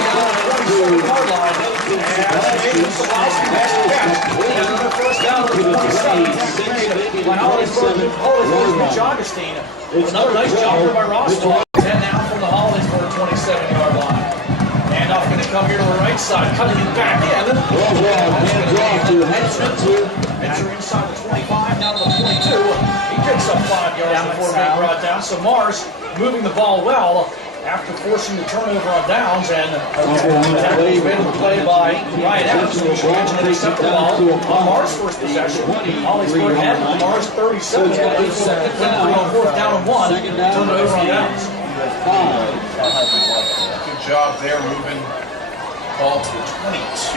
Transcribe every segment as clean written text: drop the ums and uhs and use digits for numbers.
27-yard line. And Nathan Sawowski has the catch. And the first down to the 27. By Hollidaysburg, Mitch Augustine. Another nice job here by Roswell. 10 now from the Hollidaysburg 27-yard line. Handoff going to come here to the right side, cutting it back in. Venture inside the 25, now to the 22. He picks up 5 yards before being brought down. So Mars moving the ball well after forcing the turnover on downs, and that was made of the play by Ryan Evans, who managed to intercept the ball on Mars' first possession. Hollidaysburg had Mars 37, but they on fourth down and 1, turned it over on downs. Good job there, moving ball to the 22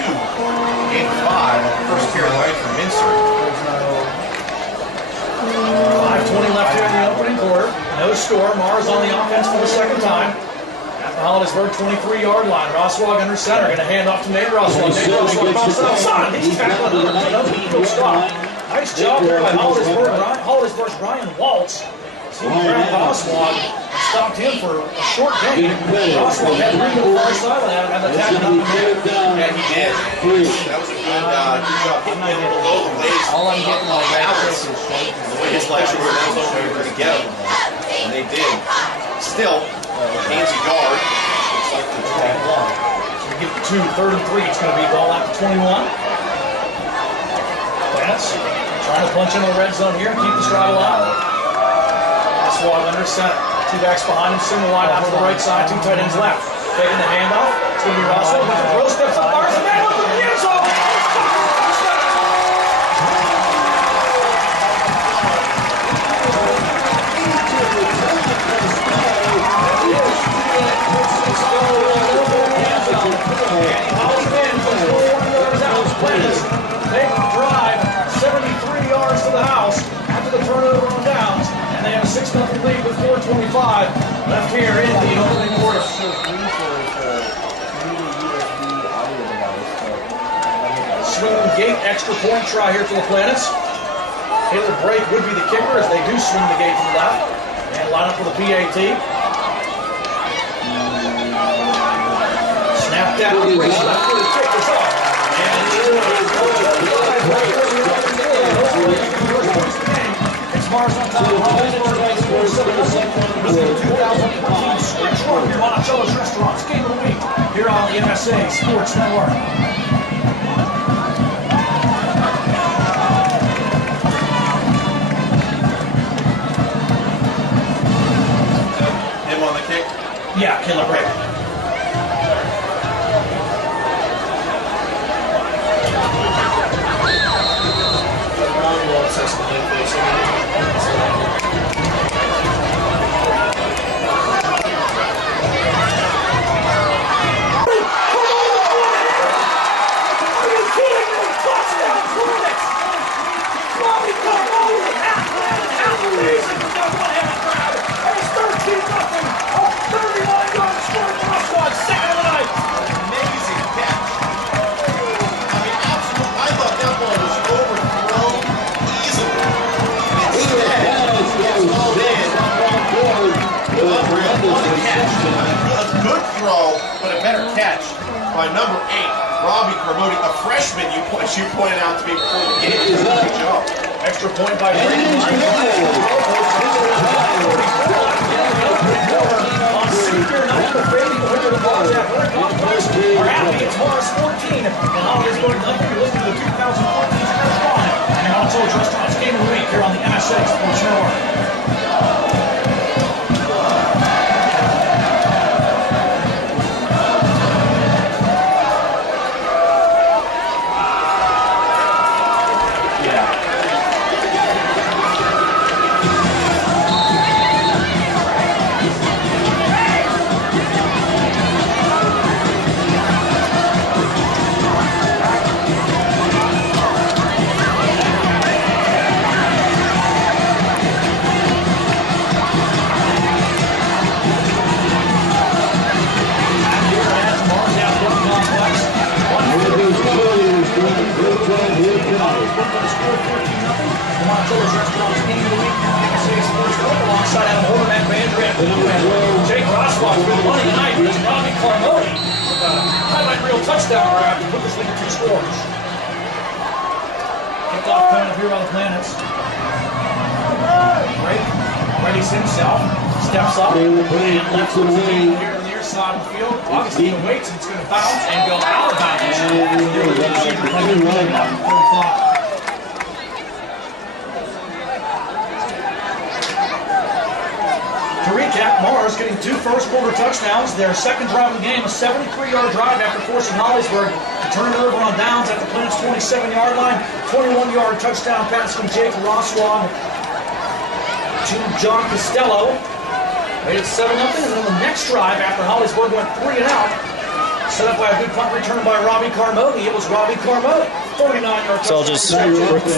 and 5. First carry away from Minster. 5:20 left here in the opening quarter. No score. Mars on the offense for the second time. At the Hollidaysburg 23-yard line. Roswell under center. Going to hand off to Nate Roswell. Nate Roswell bounces outside. He's tackling another illegal stop. Nice job there by Hollidaysburg's Brian Waltz. He grabbed Roswell and stopped him for a short gain. Roswell had to read the far sideline at him and the tackle up the middle. And he did. That was a good job hitting him below the waist. All I'm getting on balance. The way his legs were over to get him. And they did. Still, handsy guard. Looks like the 21. So we get the 2, 3rd and 3. It's going to be ball out to 21. That's trying to punch in the red zone here and keep the stride alive. Roswell under center. 2 backs behind him, single wide out to the right side, 2 tight ends left. Taking the handoff. It's going to be Roswell with the throw, steps up, fires the man up in the end zone. They drive 73 yards to the house after the turnover on downs, and they have a 6-0 lead with 4:25 left here in the opening quarter. Swing gate extra point try here for the Planets. Taylor Brake would be the kicker as they do swing the gate to the left and line up for the PAT. Snap down, race left for the kick is off. It's Mars on top of Hollidaysburg. This is the 2018 stretch run here on Monticello's Restaurants Game of the Week here on the MSA Sports Network. Him on the kick? Yeah, Taylor Brake. By number 8, Robbie promoting a freshman you pointed out to me before the game. Good job. Extra point by Brady. On senior night, the Brady winner of the ball athletic complex are happy. It's Mars 14. And Hollidaysburg nothing. You're listening to the 2014 Stretch Run. And Monticello's Restaurants Game of the Week here on the MSA Sports Network. Monticello's Restaurants Game of the Week, MSA Sports Network, alongside Hoerner and Vandriak. Jake Roswell with money tonight. It's Robbie Carmody with a touchdown grab to put this lead at 2 scores. Kicked off coming up here by the Planets. Drake readies himself, steps up, and left foot here on the near side of the field. Augustine waits, and it's going to bounce and go out of bounds. To recap, Mars getting 2 first-quarter touchdowns. Their second drive of the game, a 73-yard drive after forcing Hollidaysburg to turn it over on downs at the Planet's 27-yard line. 21-yard touchdown pass from Jake Roswag to John Costello. Made it 7-0, and then the next drive after Hollidaysburg went 3 and out, set up by a good punt return by Robbie Carmody. It was Robbie Carmody, 49-yard touchdown. So I'll just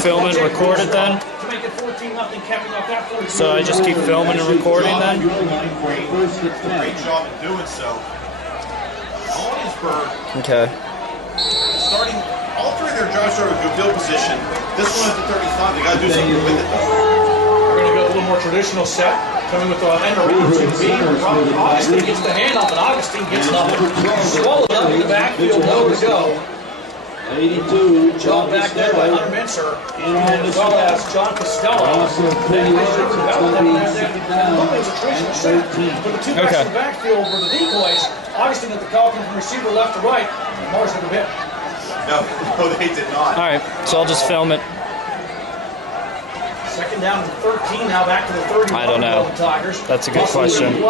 film and record it then? Make it 14-0, capping off that 42. So I just keep filming and recording then? Great job in doing so. Hollidaysburg. Okay. Starting all 3 of their drives started with good field position. This one at the 35, they got to do something with it though. We're going to go a little more traditional set, coming with an end around to B. Augustine gets the handoff, and Augustine gets nothing. Swallowed up in the backfield, nowhere to go. 82. Job back there by Hunter Mincer, as well as John Costello. Then they should develop them as a traditional set. For the 2 backs in the backfield were the decoys. Augustine at the call from receiver left to right. Mars never hit. No, they did not. All right, so I'll just film it. Second down to 13, now back to the 30. I don't know. Tigers. That's a good question.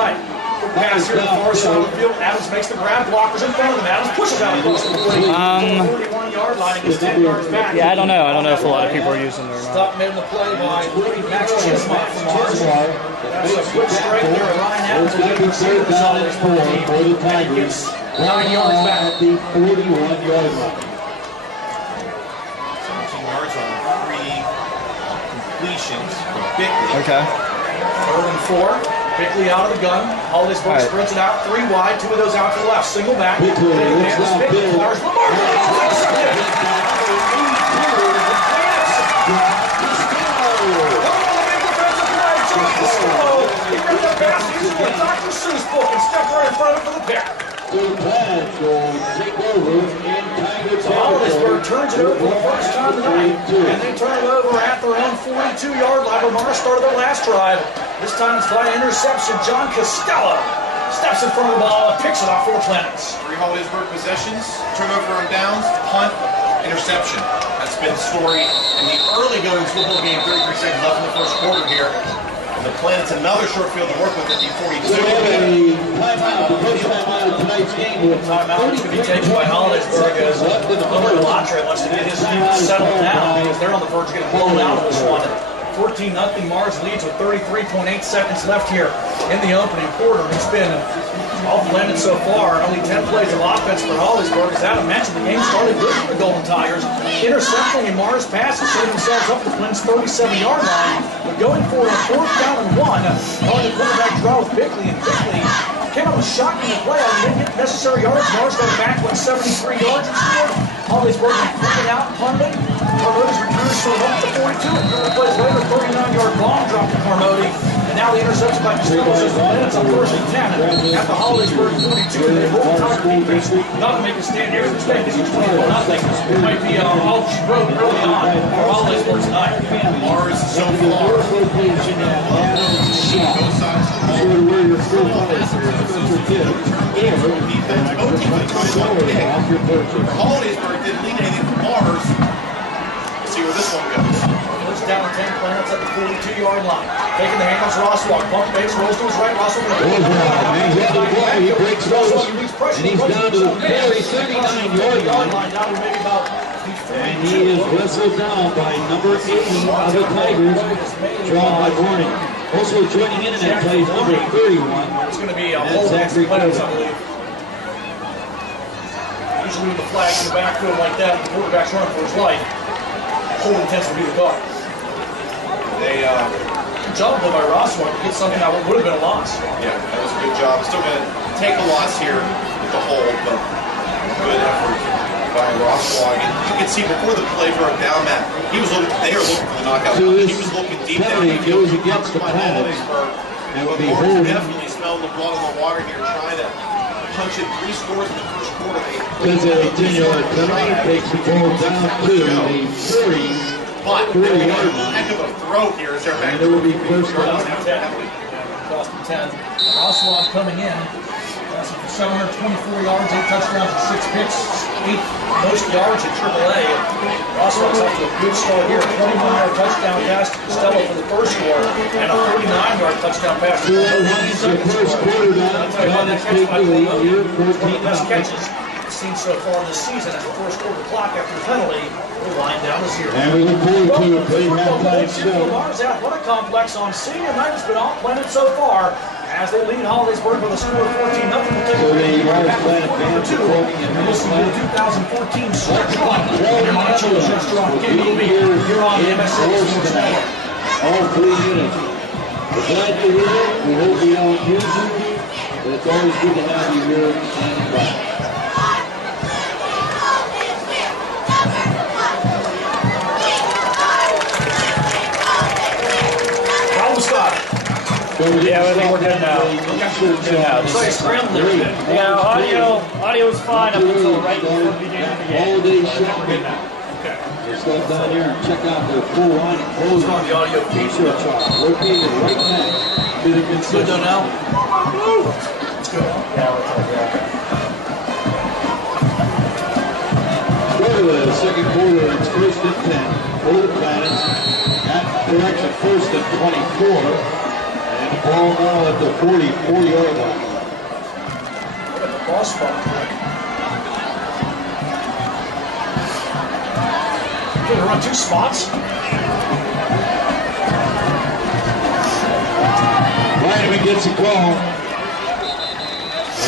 Pass here to the far side of the field. Adams makes the grab. Blockers in front of them. Adams pushes out across the 41-yard line and gets 10 yards back. Yeah, I don't know. I don't know if a lot of people are using it or not. Stop made the play by Max Chismott from Mars. That's a good strike there. Ryan Adams will get the receiver to solid his team. And he gets 9 yards back. 41-yard line. 17 yards on 3 completions from Bickley. Okay. 3rd and 4. Bickley out of the gun. Hollidaysburg spreads it out 3 wide. 2 of those out to the left. Single back. Big Lamar. Dr. Seuss book and step right in front of it for the pick. So Hollidaysburg turns it over for the first time tonight, and they turn it over at their own 42-yard line. Lamar started their last drive. This time it's via interception. John Costello steps in front of the ball and picks it off for the Planets. 3 Hollidaysburg possessions, turnover on downs, punt, interception. That's been the story in the early goings football game. 33 seconds left in the first quarter here. And the Planets another short field to work with at the 42. Timeout is going to be taken by Hollidaysburg as Wilbur Latre wants to get his team settled down because they're on the verge of getting blown out of this one. 14-0 Mars leads with 33.8 seconds left here in the opening quarter. It's been all Planets so far. Only 10 plays of offense for Hollidaysburg. As Adam mentioned, the game started good for the Golden Tigers. Intercepting and Mars passes set themselves up to the Planets' 37-yard line. But going for a 4th down and 1 on the quarterback draw with Bickley. And Bickley came up with shocking play. Didn't get necessary yards. Mars got back, went 73 yards and scored. Hollidaysburg punted out, punted. Carmody's returns to the 42. And 3 plays later, 39-yard bomb drop to Carmody. And now the interception by Costello says the Planets on 1st and 10 at the Hollidaysburg 42. They hold the Tiger defense not to make a stand here. This game is 21-0. It might be all she wrote early on for Hollidaysburg tonight. Mars so far. Both sides. Hollidaysburg didn't lead anything from Mars. Let's see where this one goes. First down and 10, Planets at the 42-yard line. Taking the handoffs, Roswag. Pump fakes, rolls to his right. Roswag. He breaks loose, and he's down to the very 39-yard line. Down to maybe about and he is wrestled down by number 8 of the Tigers, drawn by Horner. Also joining in that play is number 31. It's going to be a whole next Planets, I believe. Usually with the flag in the backfield like that, the quarterback's running for his life. Holding tends to be the guard. Good job by Roswag to get something that would have been a loss. Yeah, that was a good job. Still going to take a loss here with the hold, but good effort by Roswag. And you can see before the play broke down, Matt, they were looking for the knockout. He was looking deep down. He goes against the Planets. But Mars definitely smelled the blood on the water here, trying to punch in 3 scores in the first quarter. Because a 10-yard penalty takes the ball down to the 40. But heck of a throw here as they're back. And it will be first down. Cost him 10. Oswald coming in. Passing for 724 yards, 8 touchdowns, and 6 picks. 8th most yards at AAA. Oswald's off to a good start here. 21-yard touchdown pass to Costello for the first score, and a 39-yard touchdown pass to the first quarter down. Giants take the lead here, 14. Best catches seen so far this season as the first quarter clock after the penalty will wind down to 0. And we look forward to a great halftime show. Lamar's Athletic Complex on senior night has been on planet so far as they lead Hollidaysburg with a score of 14-0. So the Mars Planet fans are voting in This this is the 2014 Sweat Drop. Your Monticello's Restaurant KBB here on the MSA Sports Network. All 3 units. We're glad you're here. We hope you don't use it. But it's always good to have you here standing by. Yeah, I think we're good now. So you scrambled it. Yeah, audio was fine up until right before the beginning of the game. We're good now. Okay. Just go down here and check out their full line and close on the audio feed. Located right next to the Good though now? Let's go. Yeah, let's go. Go to the second quarter. It's 1st and 10 for the Planets. At direction 1st and 24. Ball now at the 44-yard line. Look at the ball spot. Going to run 2 spots. Ryderman gets a call.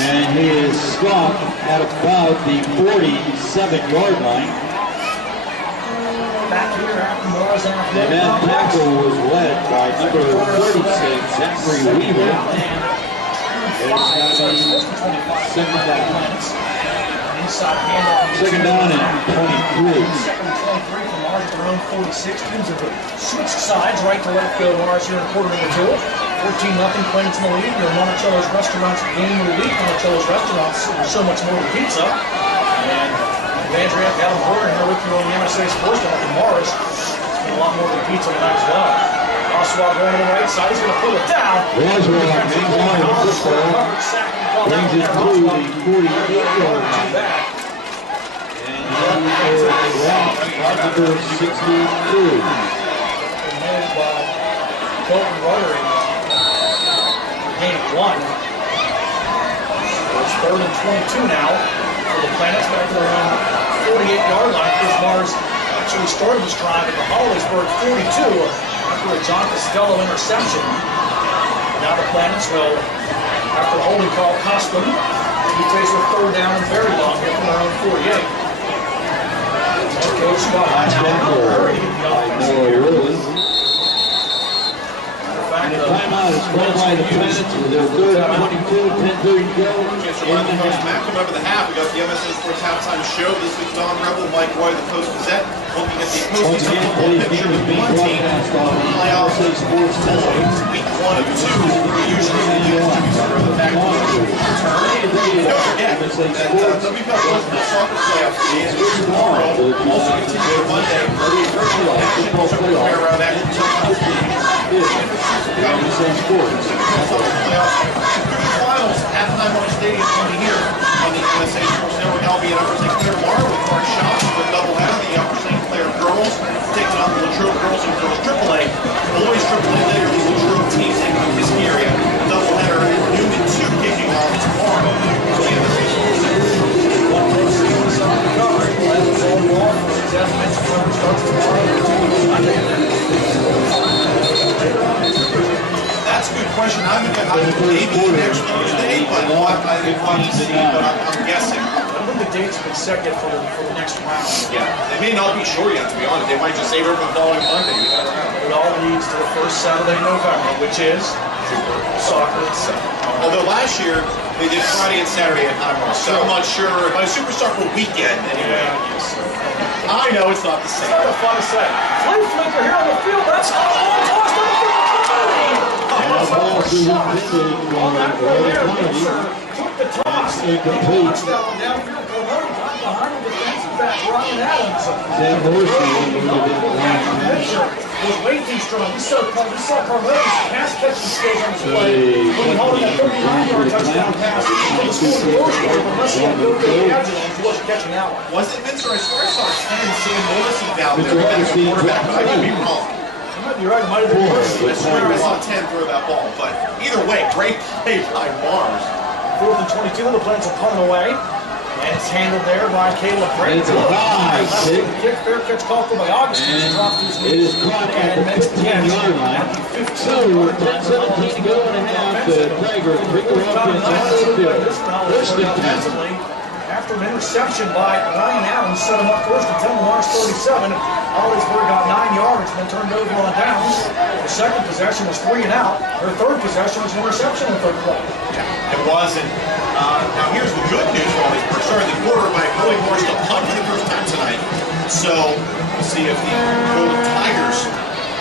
And he is stopped at about the 47-yard line. Back here after Moore's And that tackle was led by number 36, Zachary Weaver. It's going to be second down. Second down and 23. Second and 23 from Mars at their own 46. Teams have switched sides right to left go Mars here in quarter number 2. 14-0 Plains in the lead. Your Monticello's Restaurants game of the week. Monticello's Restaurants, so much more than pizza. And Vandriak, Hoerner here with you on the MSA Sports Network in Mars. It's been a lot more than pizza tonight as well. Oswald going to the right side. He's going to pull it down. Roswell hangs on to the football. Brings it through the 48-yard line. And he is blocked by number 62. Made by Colton Rotary. Gain of 1. It's 3rd and 22 now for the Planets back to their own 48-yard line. Chris Mars actually started this drive at the Hollidaysburg 42 after a John Costello interception. Now the Planets will, after a holding call, cost them, be faced with 3rd down and very long here from their own 48. Head coach Scott now hurry to get the offense. And the timeout is called by the Planets with their 3rd and 22, 10:30 to go. Mac, remember the half. We got the MSA Sports halftime show. This week's Don Rebel, Mike Roy, the Post Gazette, looking at the postseason football picture with one team playoffs sports week 1 of 2. Usually the use to the fact that don't forget that WPIAL soccer playoff is tomorrow. Also continue on Monday. Action also prepare around that. Finals, halftime on stadium coming here on the MSA Sports Network. I'll be in Upper St. Clair tomorrow with Mark Shops with doubleheader. The Upper St. Clair girls taking on the Latrobe girls in girls AAA. Boys AAA later, the Latrobe team taking on Piscaria. Doubleheader at Newman 2 kicking off tomorrow. So the MSA Sports Network. One close season summer recovery. That's all you want. As mentioned, summer starts tomorrow. That's a good question. I'm maybe next Thursday, but I'm guessing. I don't think the dates have been set yet for the next round. Yeah, they may not be sure yet, to be honest. They might just save it for the following Monday. You never know. It all leads to the first Saturday in November, which is soccer itself. Although last year they did Friday and Saturday at Hoerner, so I'm not sure. But a Super Soccer weekend anyway. Yeah, yes. I know it's not the same. It's kind of fun to say. Flea flicker here on the field. That's all tossed up for the And the ball shot intended on that play there. Hoerner. Took the toss. Incomplete. Watched that one downfield. Carmody got behind the defensive back, Ryan Adams. Sam Morrissey would have been line was way too strong. We saw Carmody's pass catching skills on this play. When he hauled that 39-yard touchdown pass, he was scoring the first one, but unless he had no good gadget, he wasn't catching that one. Was it Vince or I swear I saw Sam Morrissey down there back at quarterback, but I could be wrong. You might be right. It might have been Morrissey. I swear I saw 10 throw that ball, but either way, great play by Mars. 4th and 22, the Plains will punt it away. And it's handled there by Caleb Brady. It's a high kick. Fair catch called for by Augustine. Drops to his It is caught at the 15-yard line. So, 10-17 to go and a half. The Tigers pick her up inside the field. First and 10. After an interception by Ryan Adams, set him up first and 10 to Mars 37. Hollidaysburg got 9 yards, then turned over on downs. Their second possession was 3 and out. Their third possession was an interception in the third play. Yeah, it was. And now here's the good news for Hollidaysburg. Starting the quarterback, really forced a punt for the first time tonight. So we'll see if the Golden Tigers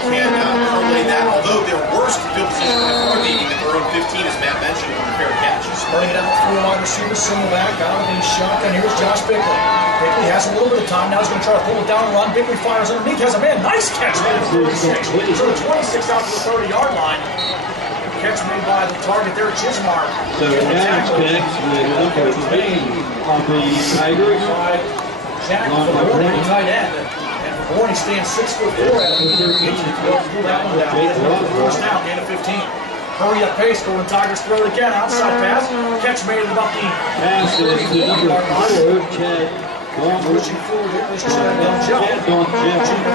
can parlay that. Although their worst field position by far being at their own 15, as Matt mentioned, on the fair catch. Spreading it out with 4 wide receivers, single back, out of the shotgun. Here's Josh Bickley. Bickley has a little bit of time. Now he's going to try to pull it down and run. Bickley fires underneath. Has a man. Nice catch. Right at 36. So the 26 out to the 30-yard line. Catch made by the target there, Chismar. So Adams connects with number 3 on the Tigers. Jack Favoroni, tight end. And Favoroni stands 6'4" at the beginning. Pull that one down. First down, gain of 15. Hurry up pace, Golden Tigers throw it again. Outside pass. Catch made at about the Pass is to number 4, Chad. pushing forward here. This is Chad Donjel.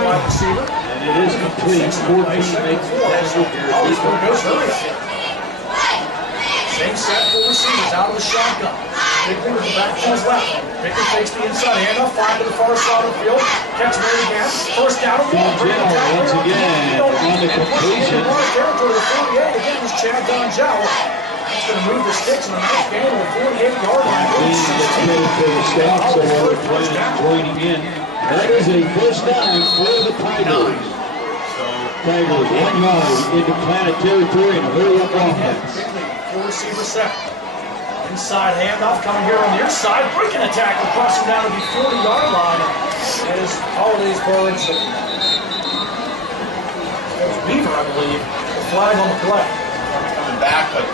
Wide receiver. And it is complete. 14 makes the pass over here. Hollidaysburg goes hurry up. Same set for receivers out of the shotgun. Bickley with the back to his left. Bickley takes the inside handoff, fire to the far side of the field. Catch made again. First down and one. Once again on the completion. Territory of 48 again is Chad Donjel. He's going to move the sticks in a nice game on the 48-yard line. For the stop, so our players joining in. That is a first down for the Tigers. Tigers 1 yard into Planet territory and hurry up offense. Full receiver set. Inside handoff coming here on the near side. Breaking a tackle, crossing down to the 40-yard line. That is Hollidaysburg's. That was Beaver, I believe. The flag on the play. Coming back, but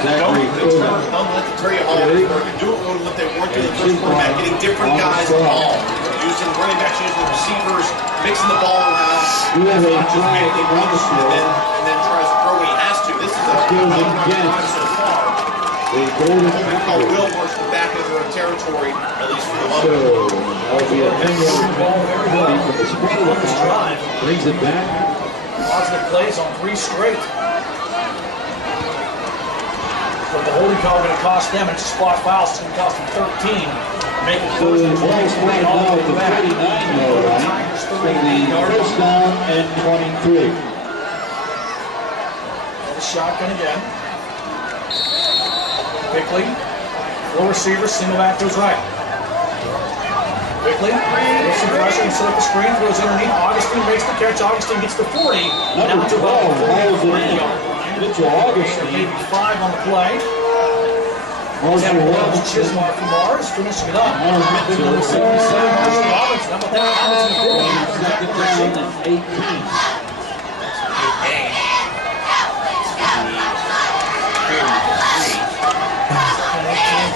don't let the Terry Hollidaysburg do what they weren't doing the first quarterback, getting different guys involved. Using running backs, using receivers, mixing the ball around. You have a Not just making moves and then tries to throw when he has to. This is a drive so far. They Golden Call Will works the back of their own territory, at least for the So moment. that'll be a 10-yard ball from the spread of the drive. Brings it back. Positive plays on 3 straight. But the holding call going to cost them, and it's a spot foul, so it's going to cost them 13. Make it So first the and ball's 20 right all now the at the way back. 39-yard line. For the first down and 23. The shotgun again. Bickley, 4 receivers, single back to his right. Bickley, with some pressure and set up the screen, throws underneath. Augustine makes the catch. Augustine gets the 40. Number 12 holds it in. Mitchell Augustine. Maybe 5 on the play. Marshall Robinson. Chismar from Mars, finishing it up. Marshall Number 77, Marshall Robinson. How about that? Second down and 18.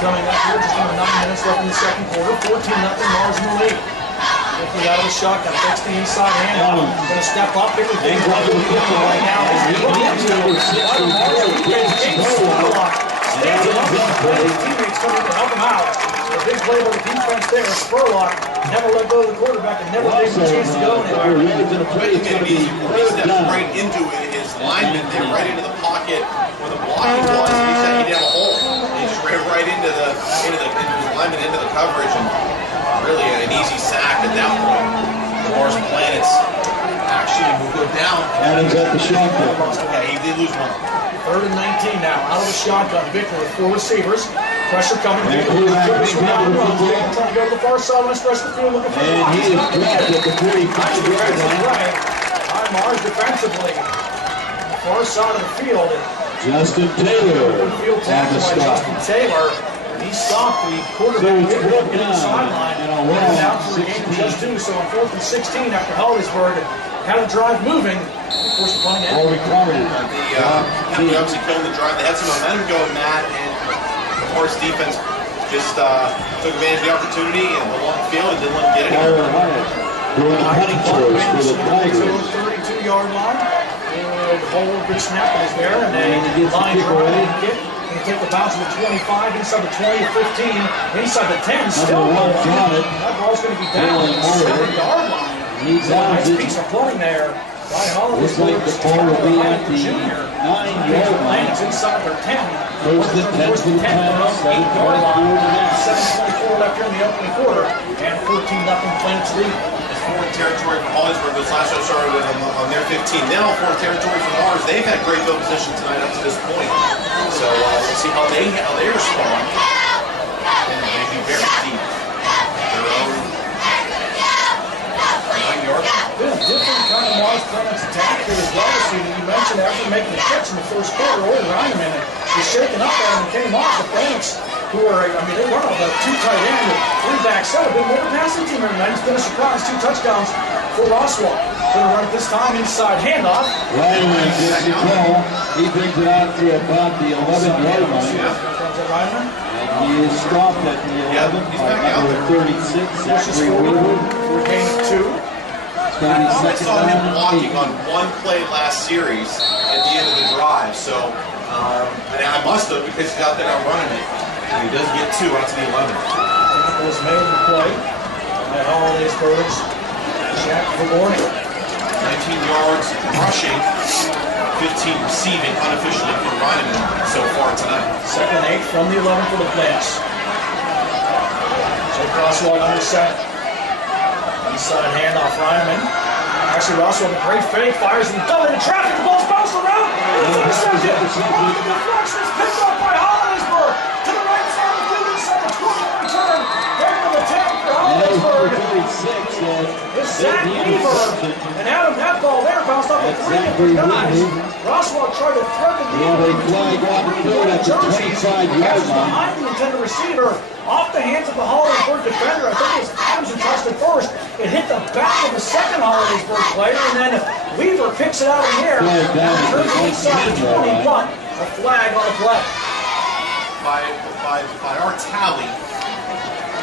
Coming up here, just under 9 minutes left in the second quarter. 14-0, Mars in the lead. Bickley out of the shotgun, takes the inside handoff. Going to step up. Bickley takes the right now. He's running into it. Stands him up. His teammates come in to help him out. A big play by the defense there. Spurlock never let go of the quarterback and never gave him a chance to go anywhere. It's going to be he steps right into his lineman there, right into the pocket where the blocking was. He said he didn't have a hole. He just ran right into his lineman, into the coverage, and really an easy sack at that point. The Mars Planets actually will go down. Adams at the shotgun. Yeah, he did lose one. 3rd and 19 now, out of the shotgun. Bickley with 4 receivers. Pressure coming. And Bickley quarterback trying to go to the far side on the stretch of the field looking for the And he is dropped at the 45-yard line. Mars defensively. On the far side of the field. And Justin Taylor Field on tackle the by stop. Justin Taylor. He stopped the quarterback So it's fourth getting the down sideline. and a long Out for a gain of 16. just 2. So on 4th and 16 after Hollidaysburg had a drive moving. Of course, the punting All end. recovered. County obviously killing the drive. They had some momentum going, Matt, and the Forest defense just took advantage of the opportunity and the long field and didn't let them get Tyler anywhere. Hyatt doing the punting choice for the Tigers. 32-yard line. Good hold, good snap is there, and then And he gets the line kick drive away. and kick. And take the bounce of the 25, inside the 20, 15, inside the 10, still Number 1 going. got it. That ball's going to be down at the 7-yard line. He's So a out. nice piece of punting there by Looks like the ball will be at the 9-yard line. It's inside their 10. First and 10 for the Pirates. 8-yard line. 7:24 7:24 left here in the opening quarter, and 14-0 Plains lead. Foreign territory from Hollidaysburg. Those last show started on their 15. Now foreign territory from ours. They've had great field position tonight up to this point. So let's see how they respond. And they be very deep. Their own 9-yard. Been a different kind of Mars Clemens attack here as well this evening. You mentioned after making the catch in the first quarter, Old Ryan was shaking up there and came off the Phoenix, who are, they run off a 2 tight end with 3 back set. A bit more passing team every night. It's been a surprise. 2 touchdowns for Roswell. Going to run it this time inside handoff. Ryman gets the call. He brings it out to about the 11-yard line. And he is stopped at the 11 by number 36, Zachary Weaver. For a gain of 2. It's going to be I second saw him down and blocking 8. on one play last series at the end of the drive. So and I must have because he's out there now running it. And he does get 2 out to the 11. That was made the play at Hollidaysburg's Jack Verborning. 19 yards rushing, 15 receiving unofficially for Ryman so far tonight. 2nd and 8 from the 11 for the Plants. So crosswalk under set. Inside handoff, Ryman. Actually, Roswell with a great fake, fires in double into traffic. The ball's bounced around. Intercepted. Oh, the deflection is picked up by Hollidaysburg. To the right side of the field, inside the 20-yard turn. Back to the 10 for Hollidaysburg. It's Zach Weaver. And Adam, that ball there bounced off of 3 different guys. Roswell tried to thread the Yeah, they flag on the field at the 25-yard line. behind the intended receiver, off the hands of the Hollidaysburg defender. I think it was Adams who touched it first. It hit the back of the second Hollidaysburg player, and then Weaver picks it out in the air. Flag down at the Turns inside the 20, 19-yard line. but a flag on the play. By our tally,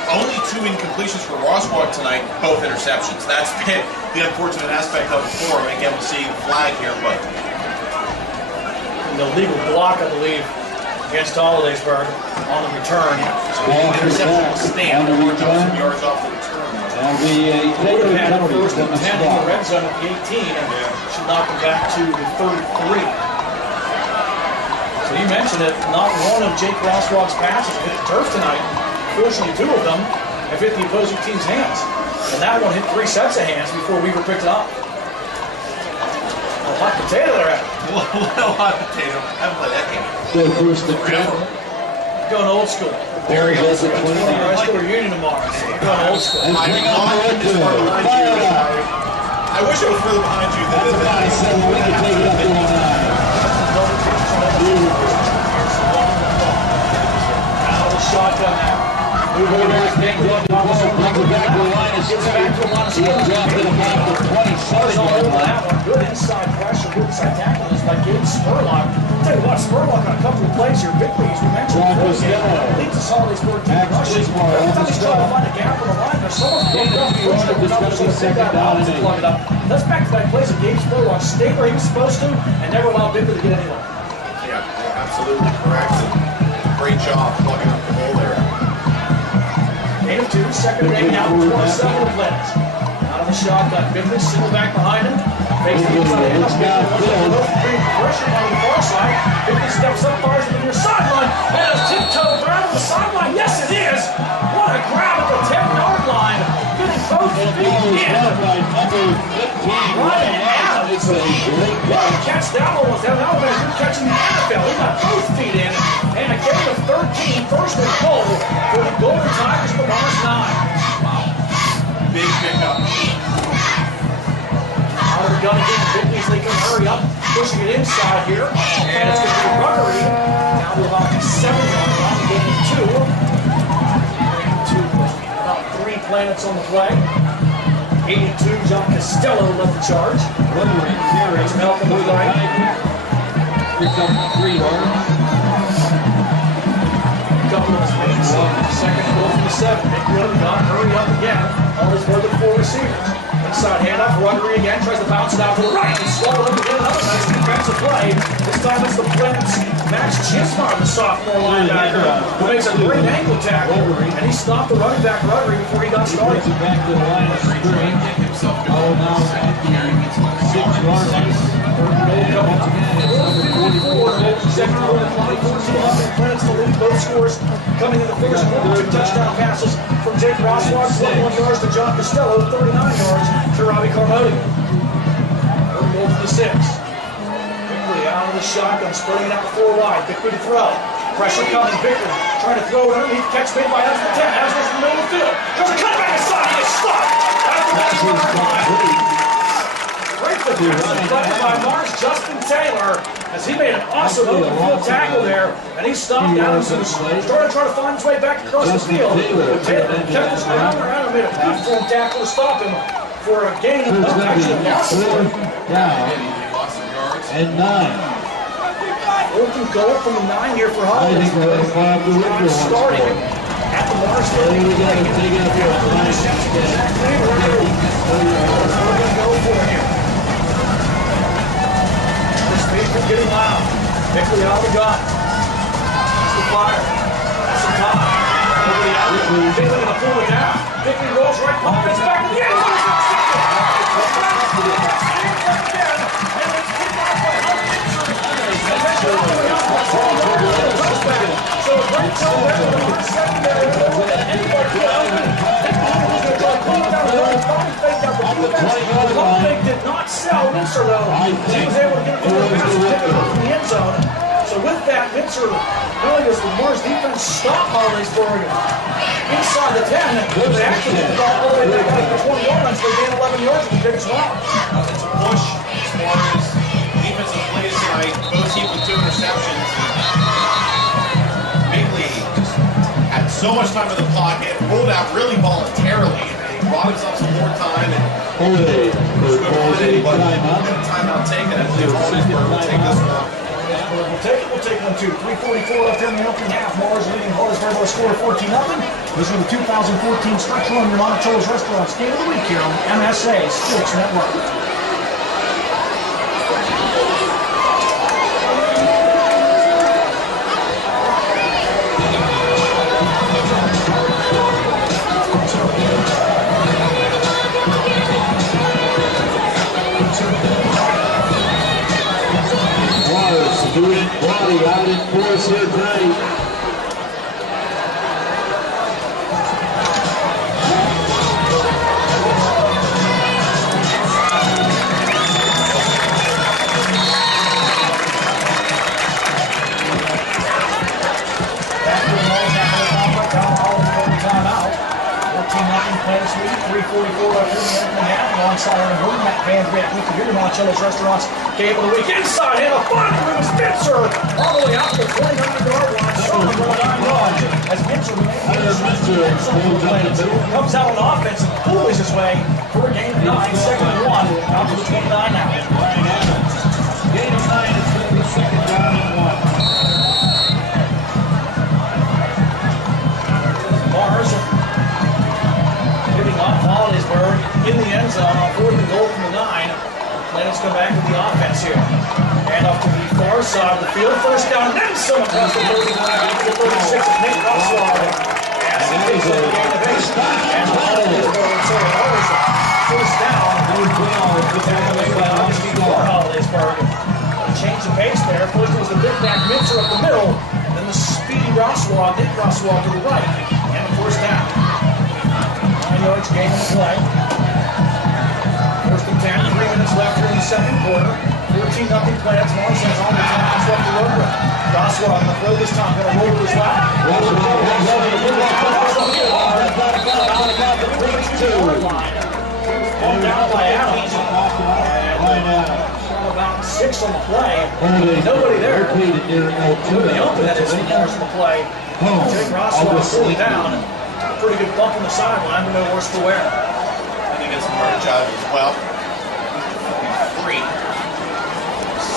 only 2 incompletions for Roswell tonight, both interceptions. That's been the unfortunate aspect of it for him. Again, we'll see the flag here, but The legal block, I believe, against Hollidaysburg on the return. so the interception will stand. On the We're some return. yards off the return. That'll be a They would Taylor have had penalty first from and the 10 in the spot. red zone at the 18, and should knock them back to the 33. So you mentioned it, not one of Jake Roswell's passes hit the turf tonight. Fortunately, 2 of them have hit the opposing team's hands. And that one hit 3 sets of hands before Weaver picked it up. A hot potato they're at. Well, hot potato. I haven't played that game. So first and 10. Going old school. There you go. Ball's at the 29. High school reunion tomorrow. So we're going old school. And bring on the red This far behind Fire you. it up. I wish it was further behind you. That's about a 7. We can take it up to 9. Out of the shotgun now. Hoerner picked up the ball, brings it back to the line of scrimmage. He dropped it about the 27-yard line. Good inside pressure, good inside tackle is by Gabe Spurlock. Tell you what, Spurlock on a couple of plays here, big plays. We mentioned John before the game. Costello. Leads us Hollidaysburg team Max rushing. Bismarck Every on time the he's trying to stop. find a gap on the line, there's someone plugged up. It's gonna be second down and 8. Plug it up. Let's back to that play that Gabe Spurlock stayed where he was supposed to and never allowed Bigler to get anywhere. Yeah, absolutely correct. And great job plugging up the hole there. Gain of 2, 2nd and 8 now, 27 of Lennox. Out of the shotgun, Bigler single back behind him. Fakes the inside hand, pressure on the far side. Bigler steps up, fires to the near sideline, and a tiptoe grab on the sideline. Yes, it is. What a grab at the 10-yard line. Getting both feet in. Ryan Adams. What a catch that one was. That would have been a good catch in the NFL. He got both feet in, and a gain of 13, first and goal for the Golden Tigers for Mars 9. Big pickup. Out of the gun again, Bigleys, they can hurry up. pushing it inside here. And it's going to be Ruggery down to about the 7-yard line, gain of 2. About 3 planets on the play. 82, John Costello led the charge. Ruggery carries Malcolm with the right. Picks up 3 yards. Couple of speeds. Second and goal from the 7. Nick Wood got hurry up again. Hollidaysburg with 4 receivers. Inside handoff, Ruggery again tries to bounce it out to the right. He's swallowed up again. Another nice defensive play. This time it's the Plants. Max Chismar, the sophomore linebacker, who makes a great ankle tackle. And he stopped the running back Ruggery before he got started. He back to the line of scrimmage. Oh, now at the 6-yard line. Second quarter, 14 Plants to lead both scores coming in the first quarter. 2 touchdown passes from Jake Rosswag, 21 yards to John Costello, 39 yards to Robbie Carmody. Third goal for the 6. Bickley out of the shotgun, splitting it out 4 wide. Bickley to throw. Pressure coming. Bickley trying to throw it underneath. Catch made by Asner 10. Asner's in the middle of the field. There's a cutback inside. He gets stopped. Great defensive play by Mars Justin Taylor as he made an awesome open field tackle there, and he stopped Adams and started trying to find his way back across the field. But Taylor kept his ground around and made a beautiful tackle to stop him for a gain of actually loss. Down and 9. Fourth and goal from the 9 here for Hollidaysburg. Starting at the Mars field. We're going to go for it here. Speed getting loud. Bickley out of the gun. That's the fire. That's the top. Nobody out. Bickley going to pull it down. Bickley rolls right home. It's back to the end. So a great job there on the secondary. Anybody could did not sell Mincer though. He was able to get it from the end zone. So with that, Mincer not only does the Mars defense stop Hollidaysburg inside the 10, they actually get the ball all the way back up to the 20-yard line, so they gain 11 yards with the big swap. It's a push as far as defensive plays tonight. Both teams with 2 interceptions. Bickley just had so much time in the pocket, pulled out really voluntarily. Bought himself some more time and timeout taken. I believe Hollidaysburg will take this one. We'll take one too. 3:44 left in the opening half. Mars leading Hollidaysburg by a score of 14-0. This is the 2014 Stretch Run, your Monticello's Restaurants Game of the Week here on MSA Sports Network. Doing body out in force here tonight. Plants lead, 3:44 left in the opening half. Alongside Hoerner, Matt Vandriak, here to Monticello's Restaurants Game of the Week. Inside, and a fun from Spencer all the way out to the 29-yard line. Solid run as Spencer comes out on offense and pulls his way for a gain of 9, second and 1, out to the 29 now. Gain of 9 is going to be second down and 1. Mars giving off Hollidaysburg in the end zone on 4th and goal from the 9. Plants come back with the offense here. And off to the far side of the field. First down, then some across the 35 to the 36 of Nate Rosswag. As he takes the gain of 8. And Hollidaysburg first down. Good tackle made by Augustine for Hollidaysburg. Change the pace there. First was the big back Mincer up the middle. Then the speedy Rosswag, Nick Rosswag to the right. And the first down. 9 yards gain on the play. First and 10, 3 minutes left here in the second quarter. 14-0 Plants. Mars has all the time left to road run. Rosswag on the throw this time, going to roll to his left. Down by Adams. And about 6 Morris on the play. Nobody there. Nobody open that is Morris on the play. Jake Roswell pulled down. A pretty good bump on the sideline, but no worse for wear. I think it's a hard job as well.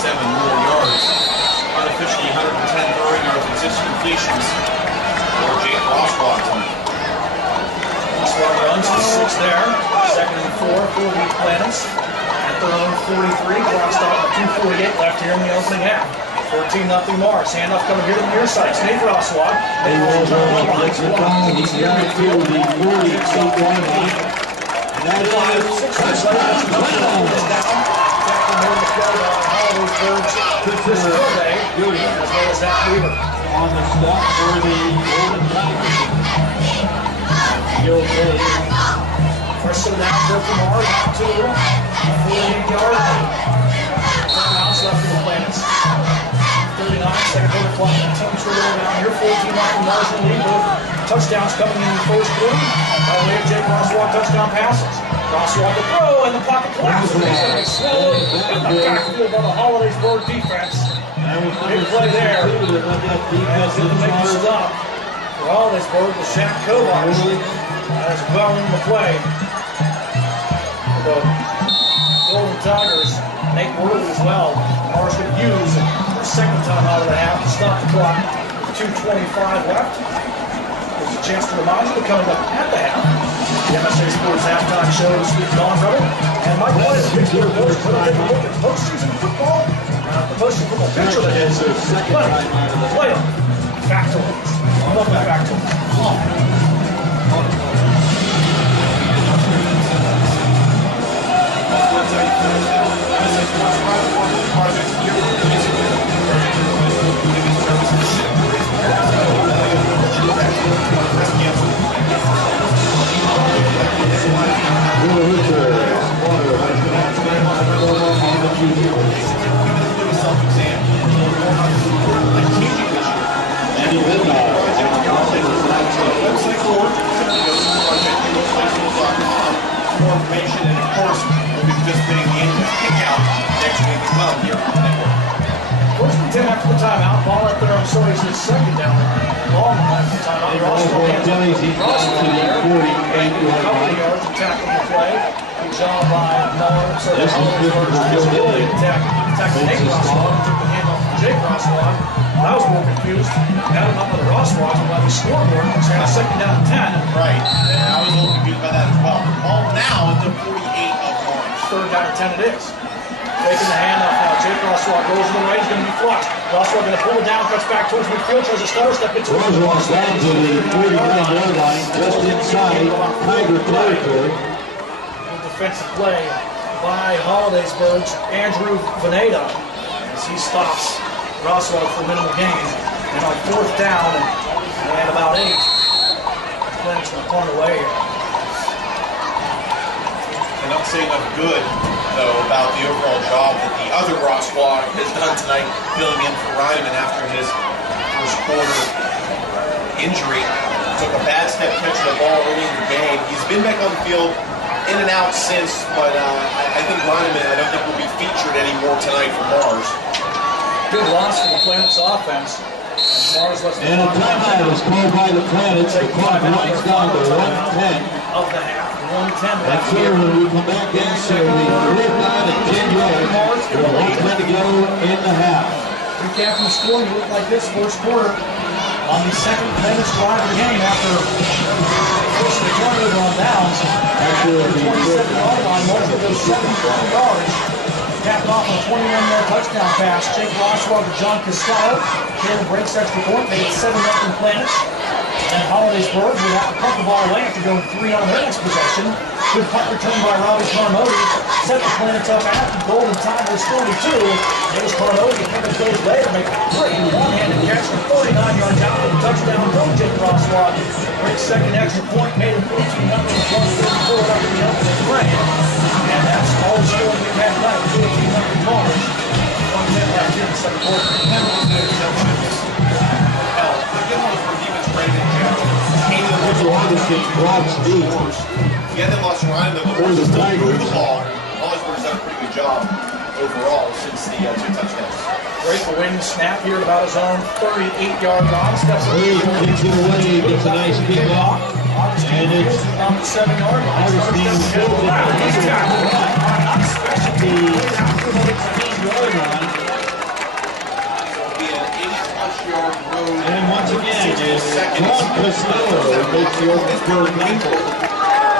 7 more yards. Unofficially 110 throwing yards and 6 completions for Jake Roswell. Roswell runs to 6 there. 2nd and 4 for the Planets. At their own 43. Clock stop at 2:48 left here in the opening half. 14-0 Morris. Handoff coming here to the near side. Snake Roswell. They roll the touchdown. As well as Zach Weaver. On the stop for the Golden Tigers. First of the down for Mars out to 48-yard. Timeouts left for the Planets. 39, second quarter clock. Teams are going down here. 14-0 Mars in the lead. Both touchdowns coming in the first quarter. By way of Jake Roswell touchdown passes. Roswell to throw, and the pocket collapses. Swallowed in the backfield by the Hollidaysburg defense. Big play there. As if to make the stop for Hollidaysburg with Shaq Kovacs as well in the play. The Golden Tigers, Nate Worley as well. Mars could use the second time out of the half to stop the clock. 2:25 left. There's a chance to remind you coming up at the half. The MSA Sports halftime show this week on Brother. And Mike White is a big deal. We're going to take a look at postseason football. The postseason football picture that is playoff factoids. I love that factoid. Information, and of course, we'll be participating in the kick-out next week as well here on the network. First and 10 after the timeout. Ball at their own sorry, it's second down. Ball after the timeout. Roswell hands up. Roswell there. A couple of yards to tackle the play. Good job by Muller. So the Hollidaysburg ability to tackle Nate Roswell. Took the handoff from Jake Roswell. I was more confused. Got him up with the Roswell by the scoreboard. It's a second down and 10. Right. And I was a little confused by that as well. Ball now at the 48 of Orange. Third down and 10 it is. Taking the handoff now. Jake Roswell goes to the right. He's going to be flushed. Roswell going to pull it down. Cuts back towards midfield. Tries a stutter step into it. Roswell's down to the 49-yard line, just inside Tiger territory. Good defensive play by Hollidaysburg's Andrew Veneta as he stops Roswell for minimal gain. And on fourth down and about 8, Planet's going to punt away. I don't say enough good, though, about the overall job that the other Roswell has done tonight, filling in for Ryman after his first quarter injury. Took a bad step catching the ball early in the game. He's been back on the field in and out since, but I think Ryman, I don't think will be featured anymore tonight for Mars. Good loss for the Planet's offense. Mars lets the And a timeout is called by the Planets. The clock winds down to 1:10. Of the half, 1:10 And left so here. when we come back in, so the fourth down and 10 yards. With 1:10 to go in the half. Recap the score, you look like this first quarter. On the second Planet's drive of the game after first the turnover on downs. After the 27-yard line, most of those 7 yards. Capped off a 21-yard touchdown pass. Jake Roswell to John Costello. Caleb breaks extra point, made it 7-0 Planets. And Hollidaysburg would have to punt the ball away after going 3 on their next possession. Good punt return by Robbie Carmody. Set the Planets up at the Golden Tigers 42. It was Carmody a couple plays later make a great one-handed catch from 39 yards out for the touchdown from Jake Roswell. Great second extra point, made it 14-0 with 1:34 left in the opening frame. And that's all the score we've had tonight. 14-0 Mars. 1:10 left here in the second quarter. Yeah, they lost Ryan, but the Tigers. Hollidaysburg's done a pretty good job. overall since the 2 touchdowns. Break a wing snap here at about his own 38-yard line. Steps up He kicks it away, gets a nice kickoff. And it's on the 7-yard line. Augustine fills it out. He's tackled on the 16-yard line. It'll be an 80-plus-yard road. And once again, it's John Costello makes the open third nickel.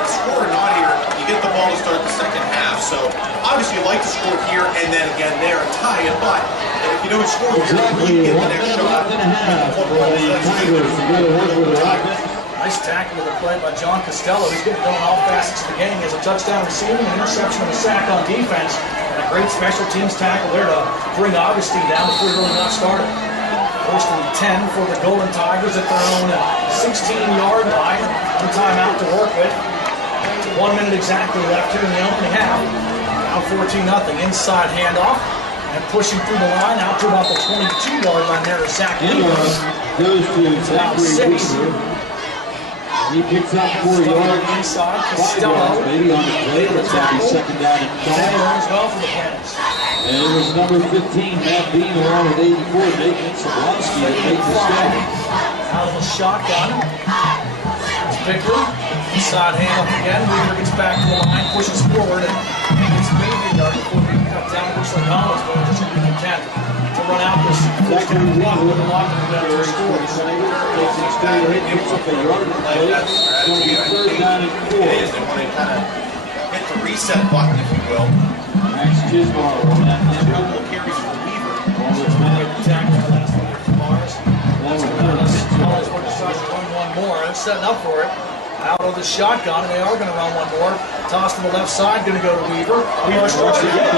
Score or not here, you get the ball to start the second half. So obviously you'd like to score here and then again there and tie it, but if you don't score here, you get the next shot. And a half for the Tigers to go to work with the Rockets. Nice tackle with a play by John Costello. He's getting going all facets of the game. He has a touchdown receiving, an interception, and a sack on defense. And a great special teams tackle there to bring Augustine down before he really got started. First and 10 for the Golden Tigers at their own 16-yard line. One timeout to work with. 1 minute exactly left here in the opening half. Now 14-0. Inside handoff. And pushing through the line out to about the 22-yard line there is Zach Weaver. Goes to Zachary Weaver. He picks up 4 yards. Inside, 5 Costello. yards maybe on the play. It's going to be second down and 5. As well for the Cannons. And it was number 15, Matt Bean, along with 84, Nathan Soblowski to make the stop. Out of the shotgun. Bickley. Inside handoff again. Weaver gets back to the line, pushes forward, and gets maybe a yard before being cut down. Looks like Hollidaysburg is going to be content to run out this first down block with a lock of the bench for scores. Takes it straight ahead, picks up a yard and play. It's going to be third down and 4. It is. They want to kind of hit the reset button, if you will. Max Chismar on that. A couple of carries for Weaver. Tackle the last one for Mars. Hollidaysburg decides to run one more. They're setting up for it. Out of the shotgun, and they are going to run one more. Toss to the left side, going to go to Weaver. Weaver starts to get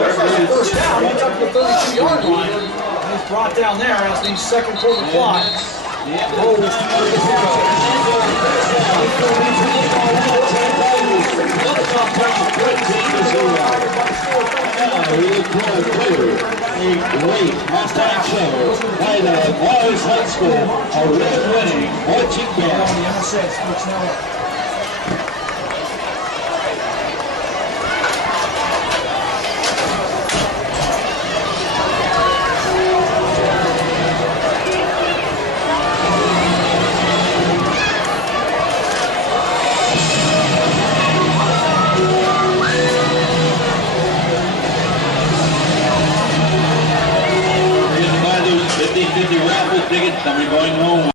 first down. He's up to the 32-yard line. And he's brought down there as the second quarter clock rolls A great halftime show by the Mars High School, a red-winning marching on band. the MSA Sports Network. We're going to buy those 50-50 raffle tickets. Somebody going home.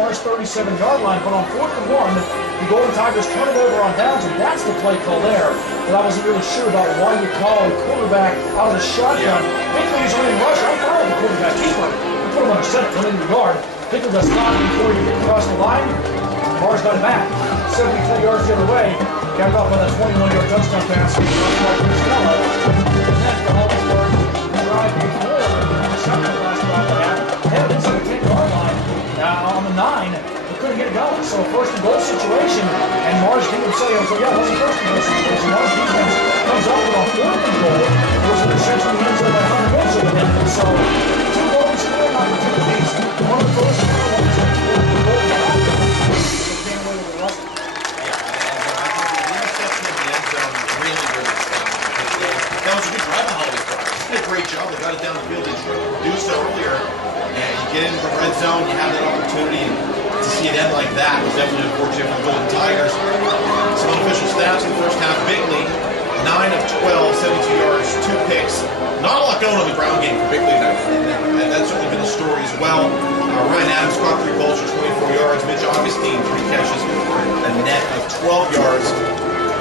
Mars 37-yard line, but on 4th and 1, the Golden Tigers turn it over on downs, and that's the play call there. But I wasn't really sure about why you call a quarterback out of the shotgun. Pickler usually in rush. I'm fine with the quarterback keeper. You put him under center, come into the yard. Pickler does not before you get across the line. Mars got it back. 73 yards the other way. Got off on that 21-yard touchdown pass. And then for Hollidaysburg, drive before the second last drive they had. Headed inside the 10-yard line. Now on the 9, they couldn't get it going. So first and goal situation. And Mars didn't say, so yeah, it was a first and goal situation. Mars defense comes up with a 4th and goal. It was an essentially the end zone by 100 yards of the end. So 2 goal scoring opportunities. One of the first and goal was a goal. That was a good drive by Hollidaysburg. They did a great job. They got it down the field. They tried to do so earlier. And you get into the red zone, you have that opportunity, and to see it end like that was definitely unfortunate for the Golden Tigers. Some unofficial stats in the first half. Bigley, 9 of 12, 72 yards, 2 picks. Not a lot going on the ground game for Bigley. And that's certainly been a story as well. Ryan Adams caught 3 balls for 24 yards. Mitch Augustine, 3 catches for a net of 12 yards.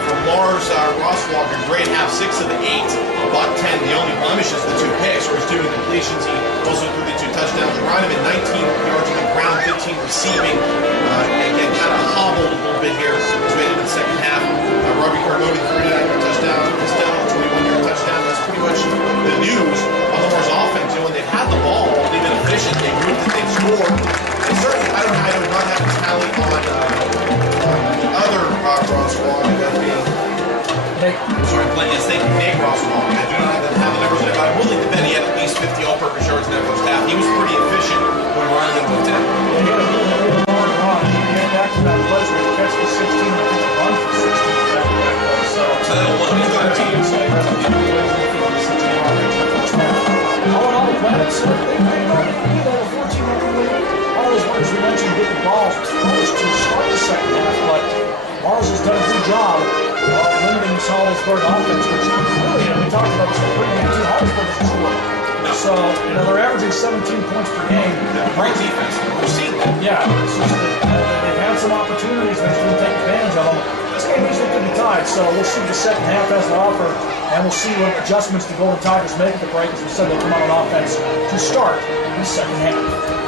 From Mars, Ross Walker, great half, 6 of the 8, about 10. The only blemish is the 2 picks, or his 2 completions. He also threw the 2 touchdowns. Ryan at 19 yards on the ground, 15 receiving. Again, kind of hobbled a little bit here as we head into the second half. Robbie Carboni, 39-yard touchdown. Costello, 21-yard touchdown. That's pretty much the news on the Mars offense. You know, when they've had the ball, they've been efficient. They've moved it, they've scored. And certainly, I do not have a tally on the other Ross Walker. Sorry, yes, thank you, Nate Rosswall. I do not have the numbers, but I'm willing to bet he had at least 50 all-purpose yards in that first half. He was pretty efficient when Ryan moved in. He had a really long run. He had back to that place where he catch for 16 and I think run for 16 after that play. So that'll look good to team. So he doesn't get away from the 16-yard range in the first half. All in all, the Planets, they thought they had a 14-0 lead. All those ones we mentioned get the ball first to start the second half, but Mars has done a good job limiting this Hollidaysburg offense, which really, we talked about this before, 2 Hollidaysburg doesn't score. So, they're averaging 17 points per game. Great defense. We've seen that. Yeah, it's just that they've had some opportunities, but they didn't take advantage of them. This game easily could be tied, so we'll see what the second half has to offer, and we'll see what adjustments the Golden Tigers make at the break. As we said, they'll come out on offense to start the second half.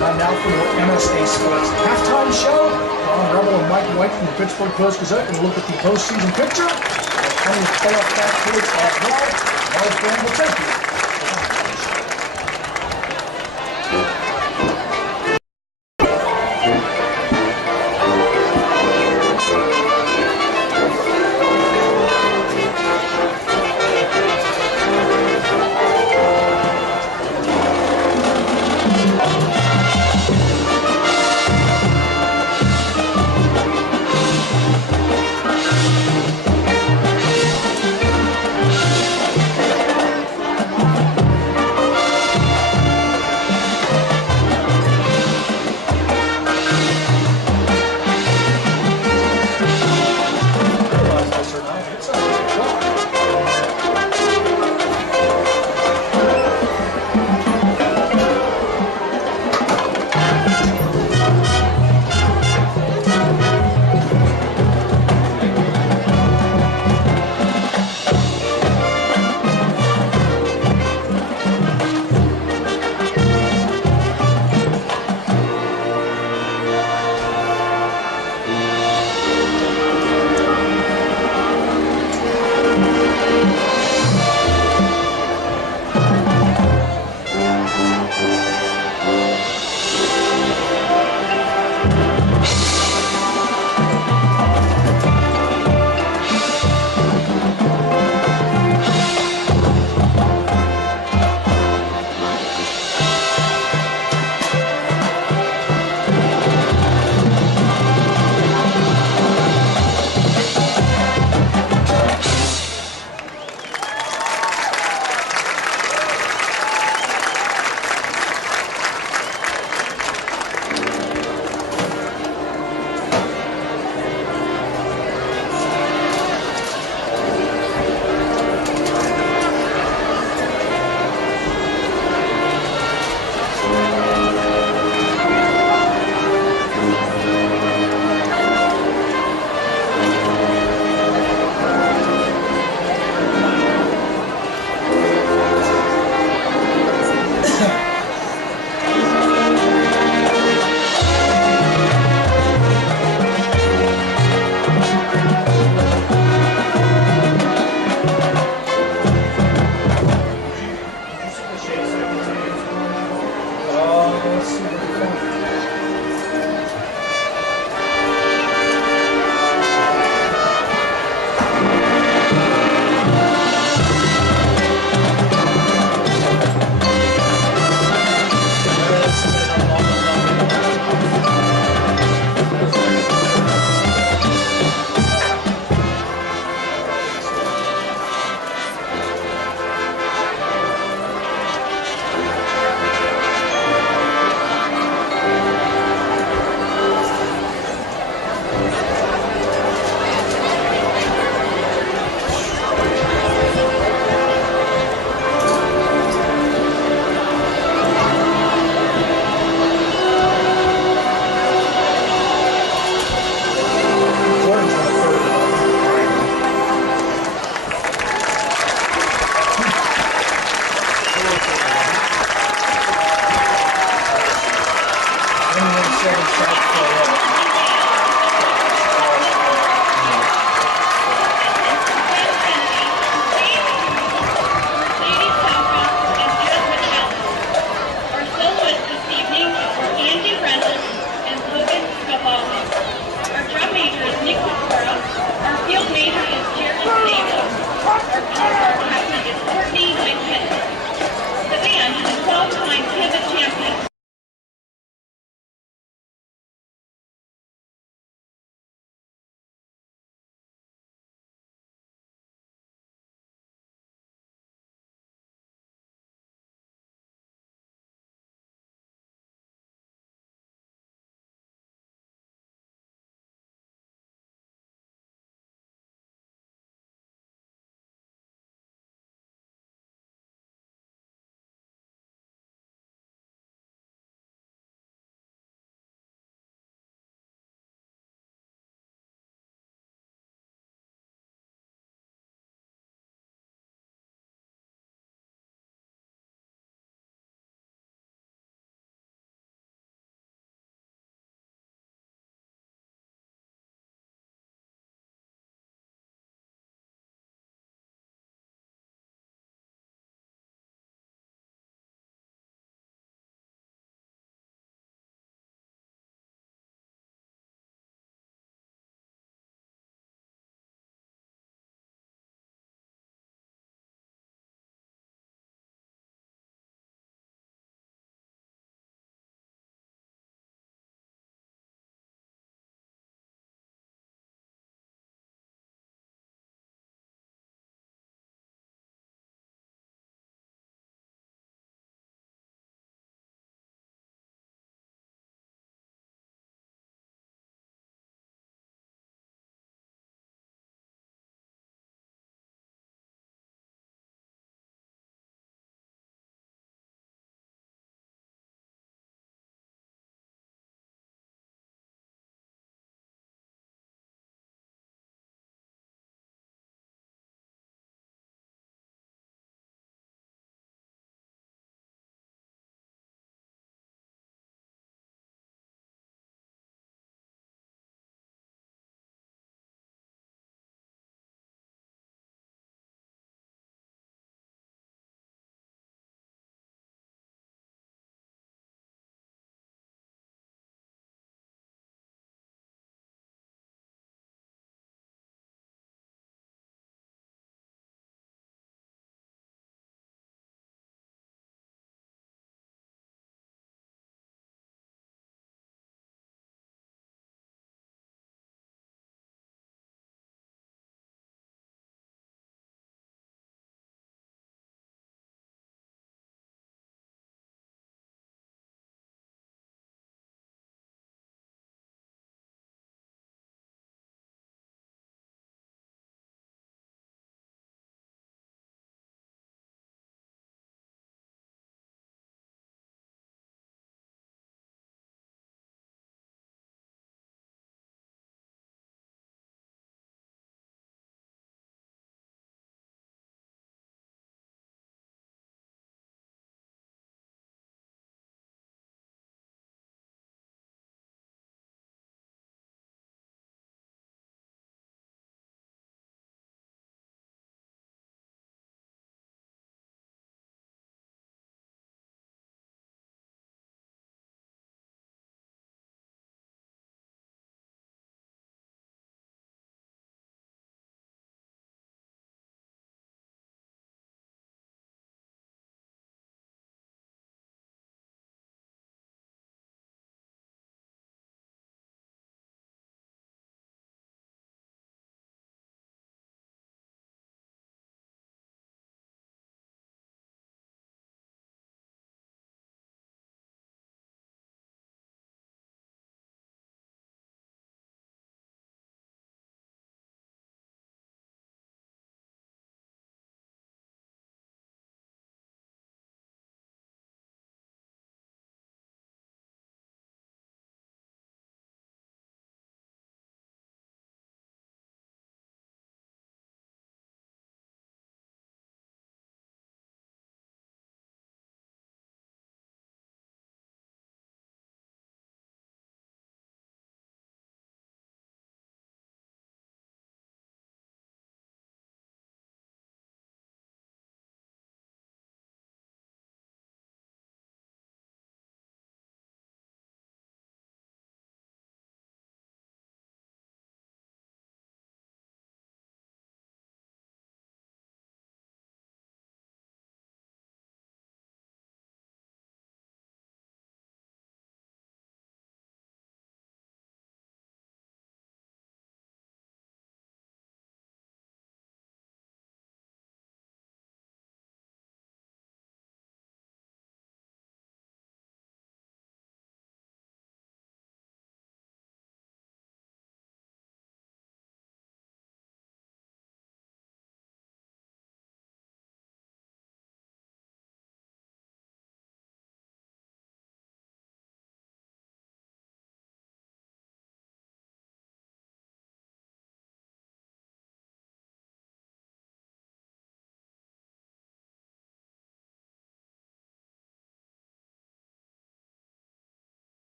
Time now for your MSA Sports halftime show. Don Rebel and Mike White from the Pittsburgh Post-Gazette going to look at the postseason picture. Plenty of playoff factories as well. Mars Brand will take you.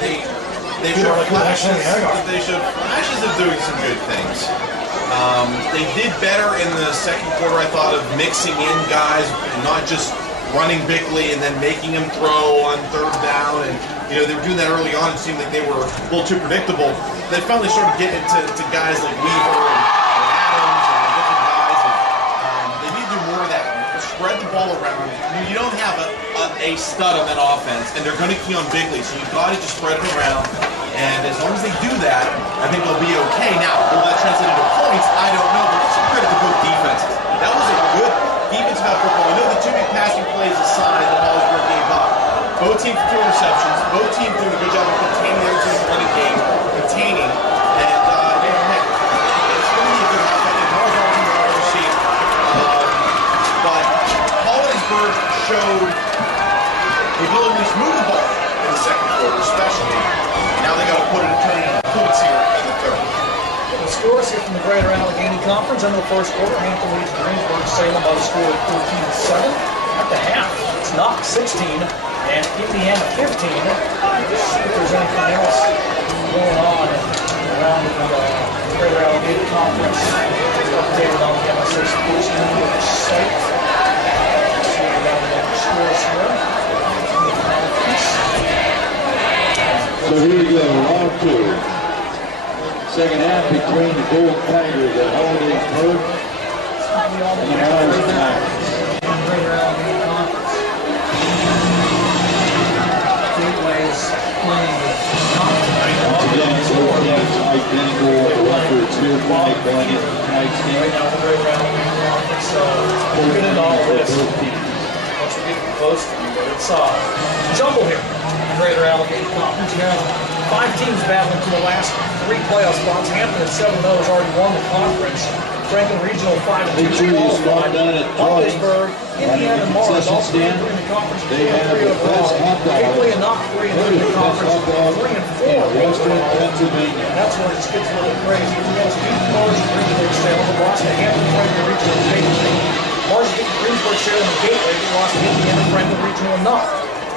they showed flashes. They showed flashes of doing some good things. They did better in the second quarter, I thought, of mixing in guys and not just running Bickley and then making him throw on third down. And you know, they were doing that early on. It seemed like they were a little too predictable. They finally started getting to guys like Weaver and Adams and different guys. And, they need to do more of that. Spread the ball around. You don't have a stud on that offense, and they're going to key on Bickley, so you've got to just spread it around. And as long as they do that, I think they'll be okay. Now, will that translate into points? I don't know, but it's a credit to both defenses. That was a good defensive football. I know the two big passing plays aside that Hollidaysburg gave up. Both teams for 2 interceptions. Both teams doing a good job of containing the other team's running game, containing. And, heck, it's going to be a good offense. And Mars all in the receive. But Hollidaysburg showed the ability to move the ball in the second quarter, especially. Now they got to put it in turning points here in the third. The scores here from the Greater Allegheny Conference. End of the first quarter, Hampton leads Greensburg-Salem by the score of 14-7. At the half, it's Knox 16 and Indiana 15. Let's see if there's anything else going on around the Greater Allegheny Conference. It's updated on the MSA Sports Network site. Let's see if we have any other scores here. So here we go, round 2. Second half between the Gold Tigers at Hollidaysburg and the Mars Tigers. Greater Allegheny Conference. Gateway is playing with Once again, both teams identical records here tonight going into tonight's game. right now the Greater Allegheny Conference. So we'll get into all of this once we get close to you. But it's jumble here in the Greater Allegheny Conference. You have 5 teams battling for the last 3 playoff spots. Hampton at 7-0 has already won the conference. Franklin Regional 5-2 qualified. Hollidaysburg, Indiana, and Mars all 3 in the conference. They have the best hot dog. Gateway and Knox 3 in the conference. 3 and 4 in Western Pennsylvania. and that's where it just gets a little crazy. We have Steve Mars and Greensburg-Salem, who lost to Hampton, Franklin Regional, and Gateway. Mars beat Greensburg-Salem and Gateway, who lost to Indiana, Franklin Regional, and Knox.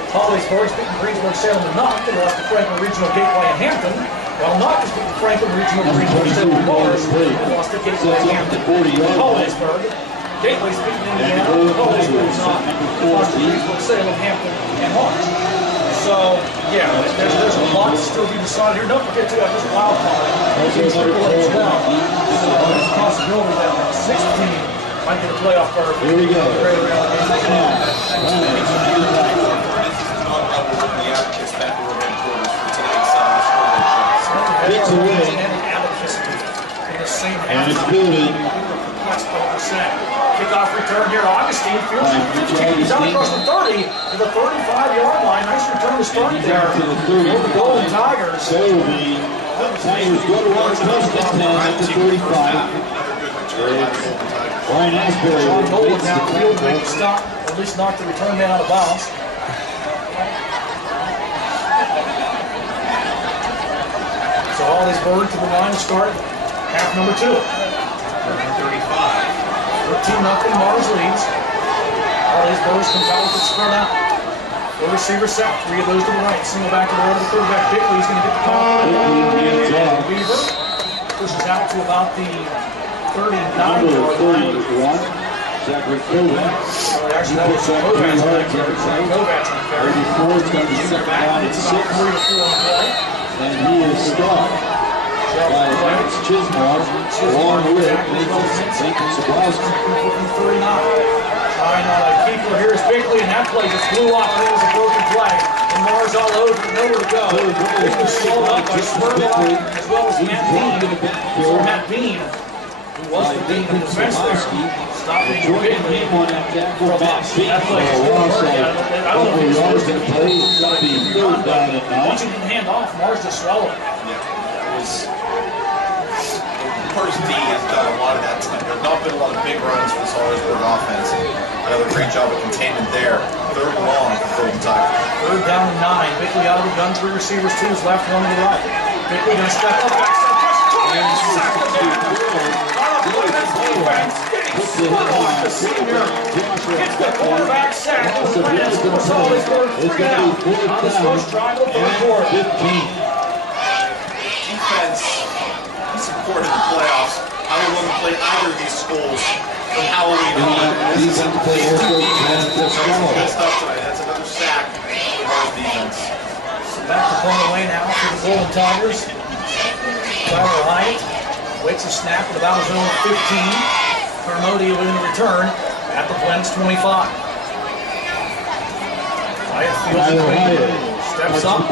Hollidaysburg beating Greensburg-Salem and Knox, and lost to Franklin Regional, Gateway, and Hampton. While Knox is beating Franklin Regional, Greensburg-Salem, and Mars, and lost to Gateway, and Hampton. Hollidaysburg, Gateway's beating Indiana, Hollidaysburg's not, lost to Greensburg-Salem, Hampton, and Mars. So, yeah, there's a lot to still be decided here. Don't forget to have this wild card. Teams Triple H now. So there's a possibility that 16 might get a playoff berth. Here we go. Greater Allegheny. Gets away. And it's building. Kickoff return here. Augustine fields it. He's out across the 30 to the 35-yard line. Nice return to start there. To the 30. For the Golden Tigers. So the Tigers go to one first and 10 at the 35. Ryan Asbury John Nolan makes the now field tackle. make the stop, or at least knock the return man out of bounds. So Hollidaysburg to the line to start half number 2. 13-0 Mars leads. Hollidaysburg comes out with it spread out. 4 receivers set, 3 of those to the right. Single back to the right of the quarterback. Bickley's going to get the call. Weaver pushes out to about the 39-yard line. Zachary Kovac. Actually, that was Kovacs on that carry. Kovacs on the carry. 34 is going to be second down and It's 6. about 3 to 4 on the play. And he is stopped by Lance Chismar along with Nathan Sobrowski. 39. Trying on a keeper. Here's Bickley, and that play just blew off. It was a broken play. And Mars all over, nowhere to go. It was slowed up by Spurlock as well as Matt Bean. So Matt Bean, who was the Bean in defense there, stopping Bickley on that tackle. That play just didn't work. I don't know if he's supposed to play. It's going to be third down and 9. Once he didn't hand off, Mars just swallowed it. Yeah, it was. First D has done a lot of that. There's not been a lot of big runs for this Hollidaysburg offense. Another great job of containment there. 3rd and long for Golden Tigers. 3rd down and 9. Bickley out of the gun. 3 receivers, 2 is left, 1 to the right. Bickley going to step up. Backside catch. sack again. On a Plymouth defense, getting split off the senior. Hits the quarterback sack. The Plymouth force Hollidaysburg 3 down on this first drive of the third quarter. Defense is important in the playoffs. I would want to play either of these schools from Halloween on. This is good stuff tonight. That's another sack for Mars defense. So back to point away now for the Golden Tigers. Tyler Hyatt waits a snap at about his own 15. Carmody with the return at the Plymouth 25. Hyatt feels it. Steps up.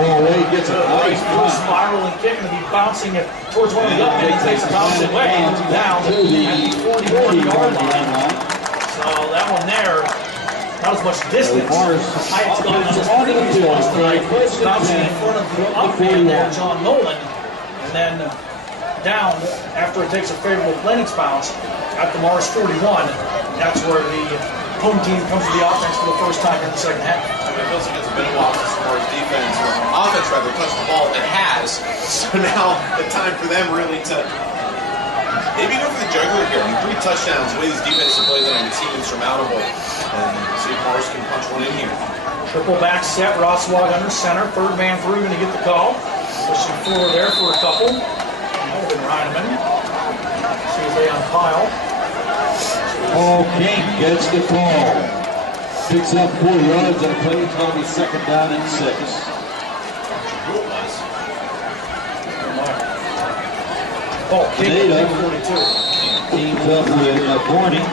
Gets a nice full spiral and kick, and he's bouncing it towards one of the up, and he takes a bounce away and down at the 41-yard line. So that one there, not as much distance. Hyatt's gone on his previous ones tonight, bouncing in front of the up man there, John Nolan, and then down after it takes a favorable Lennox bounce at the Mars 41. That's where the home team comes to the offense for the first time in the second half. It feels like it's been a while since Mars defense, or offense rather, touched the ball. It has. So now the time for them really to maybe go for the jugular here. I mean, 3 touchdowns, the way these defensive plays tonight, it seems insurmountable. And see if Mars can punch one in here. Triple back set, Rosswag under center. Third man through, going to get the call. Pushing forward there for a couple. Might have been Reineman. See if they unpile. Paul King gets the call. Picks up 4 yards and a play. It's going to be second down and 6. Paul King at 42. Teams up with Corning.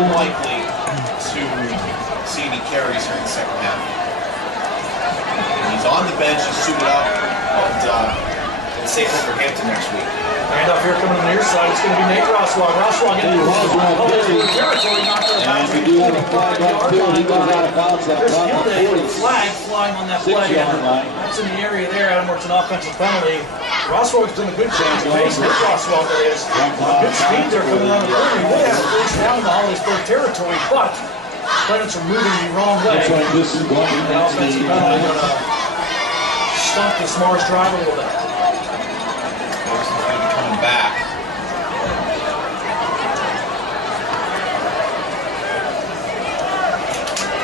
Unlikely to see any carries here in the second half. He's on the bench, he's suited up, and safe for Hampton next week. Handoff here coming to the near side. It's going to be Nate Rosswag. Rosswag in the territory, knocked out of bounds. And we do have a flag up field. He goes out of bounds at Chris about the Gilday with a flag flying on that play. That's in the area there, Adam, where it's an offensive penalty. Rosswag's done a good change of pace. Nick Rosswag, that is. Good speed there coming on the corner. He would have a first down in the Hollidaysburg territory, but Planets are moving the wrong way. This is going The offensive penalty going to stop the Mars drive a little bit. Back.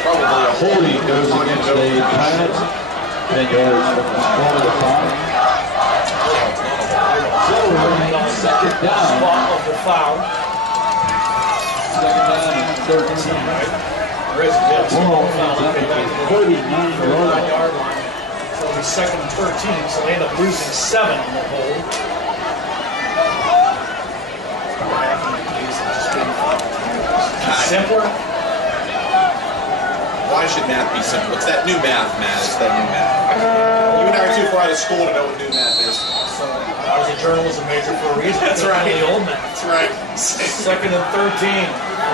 Probably a holding goes against the Planets. 10 yards from the spot of the 5. Second down. Spot of the foul. Second down and 13. There is a foul. Okay, back to the 39-yard line. So it'll be second and 13. So they end up losing 7 on the hold. Simpler. Why should math be simple? It's that new math, Matt. It's that new math. You and I are too far out of school to know what new math is. So I was a journalism major for a reason. That's right. The old math. That's right. Second and 13.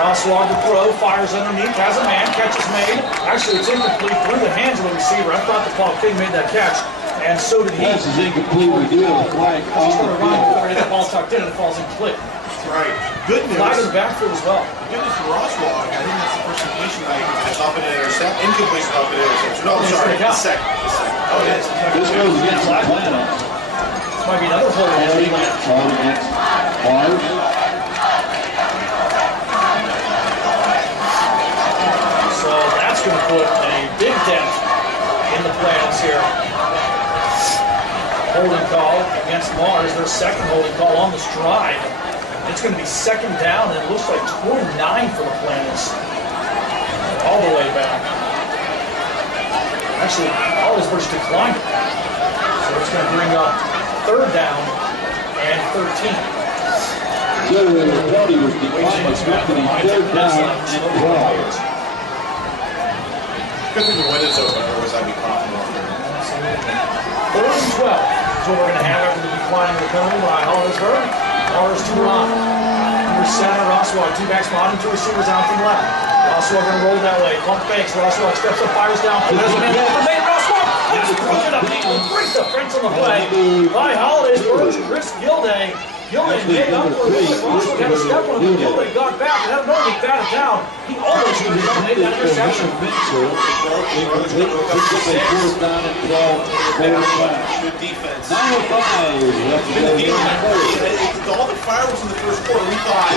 Rosswag the throw, fires underneath, has a man, catch is made. Actually, it's incomplete through the hands of the receiver. I thought the Paul King made that catch, and so did he. Pass is incomplete. We do have a flag He's on going the to run field. for it, the ball tucked in, and it falls incomplete. That's right. Good news. Flag in the backfield as well. Good news for Rosswag. I think that's the first completion I it's up and intercept. Incompletion up and interception. No, I'm sorry. The second. Oh, it is. This goes against the Planets. This might be another hold against the Planets. Hold against Mars. So that's going to put a big dent in the Planets here. Holding call against Mars. Their second holding call on this drive. It's going to be second down, and it looks like 29 for the Planets. All the way back. Actually, Hollidaysburg's declined. So it's going to bring up third down and 13. So the penalty was declined. It's going to be third down and 12. Good thing the window's open, otherwise I'd be coughing over there. Third and 12 is what we're going to have after the declining of the penalty by Hollidaysburg. Mars to Ron. Under center, Rosswag. 2 backs behind him, 2 receivers out to the left. Rosswag going to roll that way. Pump fakes. Rosswag steps up, fires down. There's a man over. Rosswag just push it up. Great defense on the play by Hollidaysburg. Chris Gilday. Gilday made up for it. Rosswag had a step on him. Gilday got back and had another get batted down. He almost made that interception. Fourth down and 12. Good defense. 9:05 left to go. All the fireworks in the first quarter, we thought,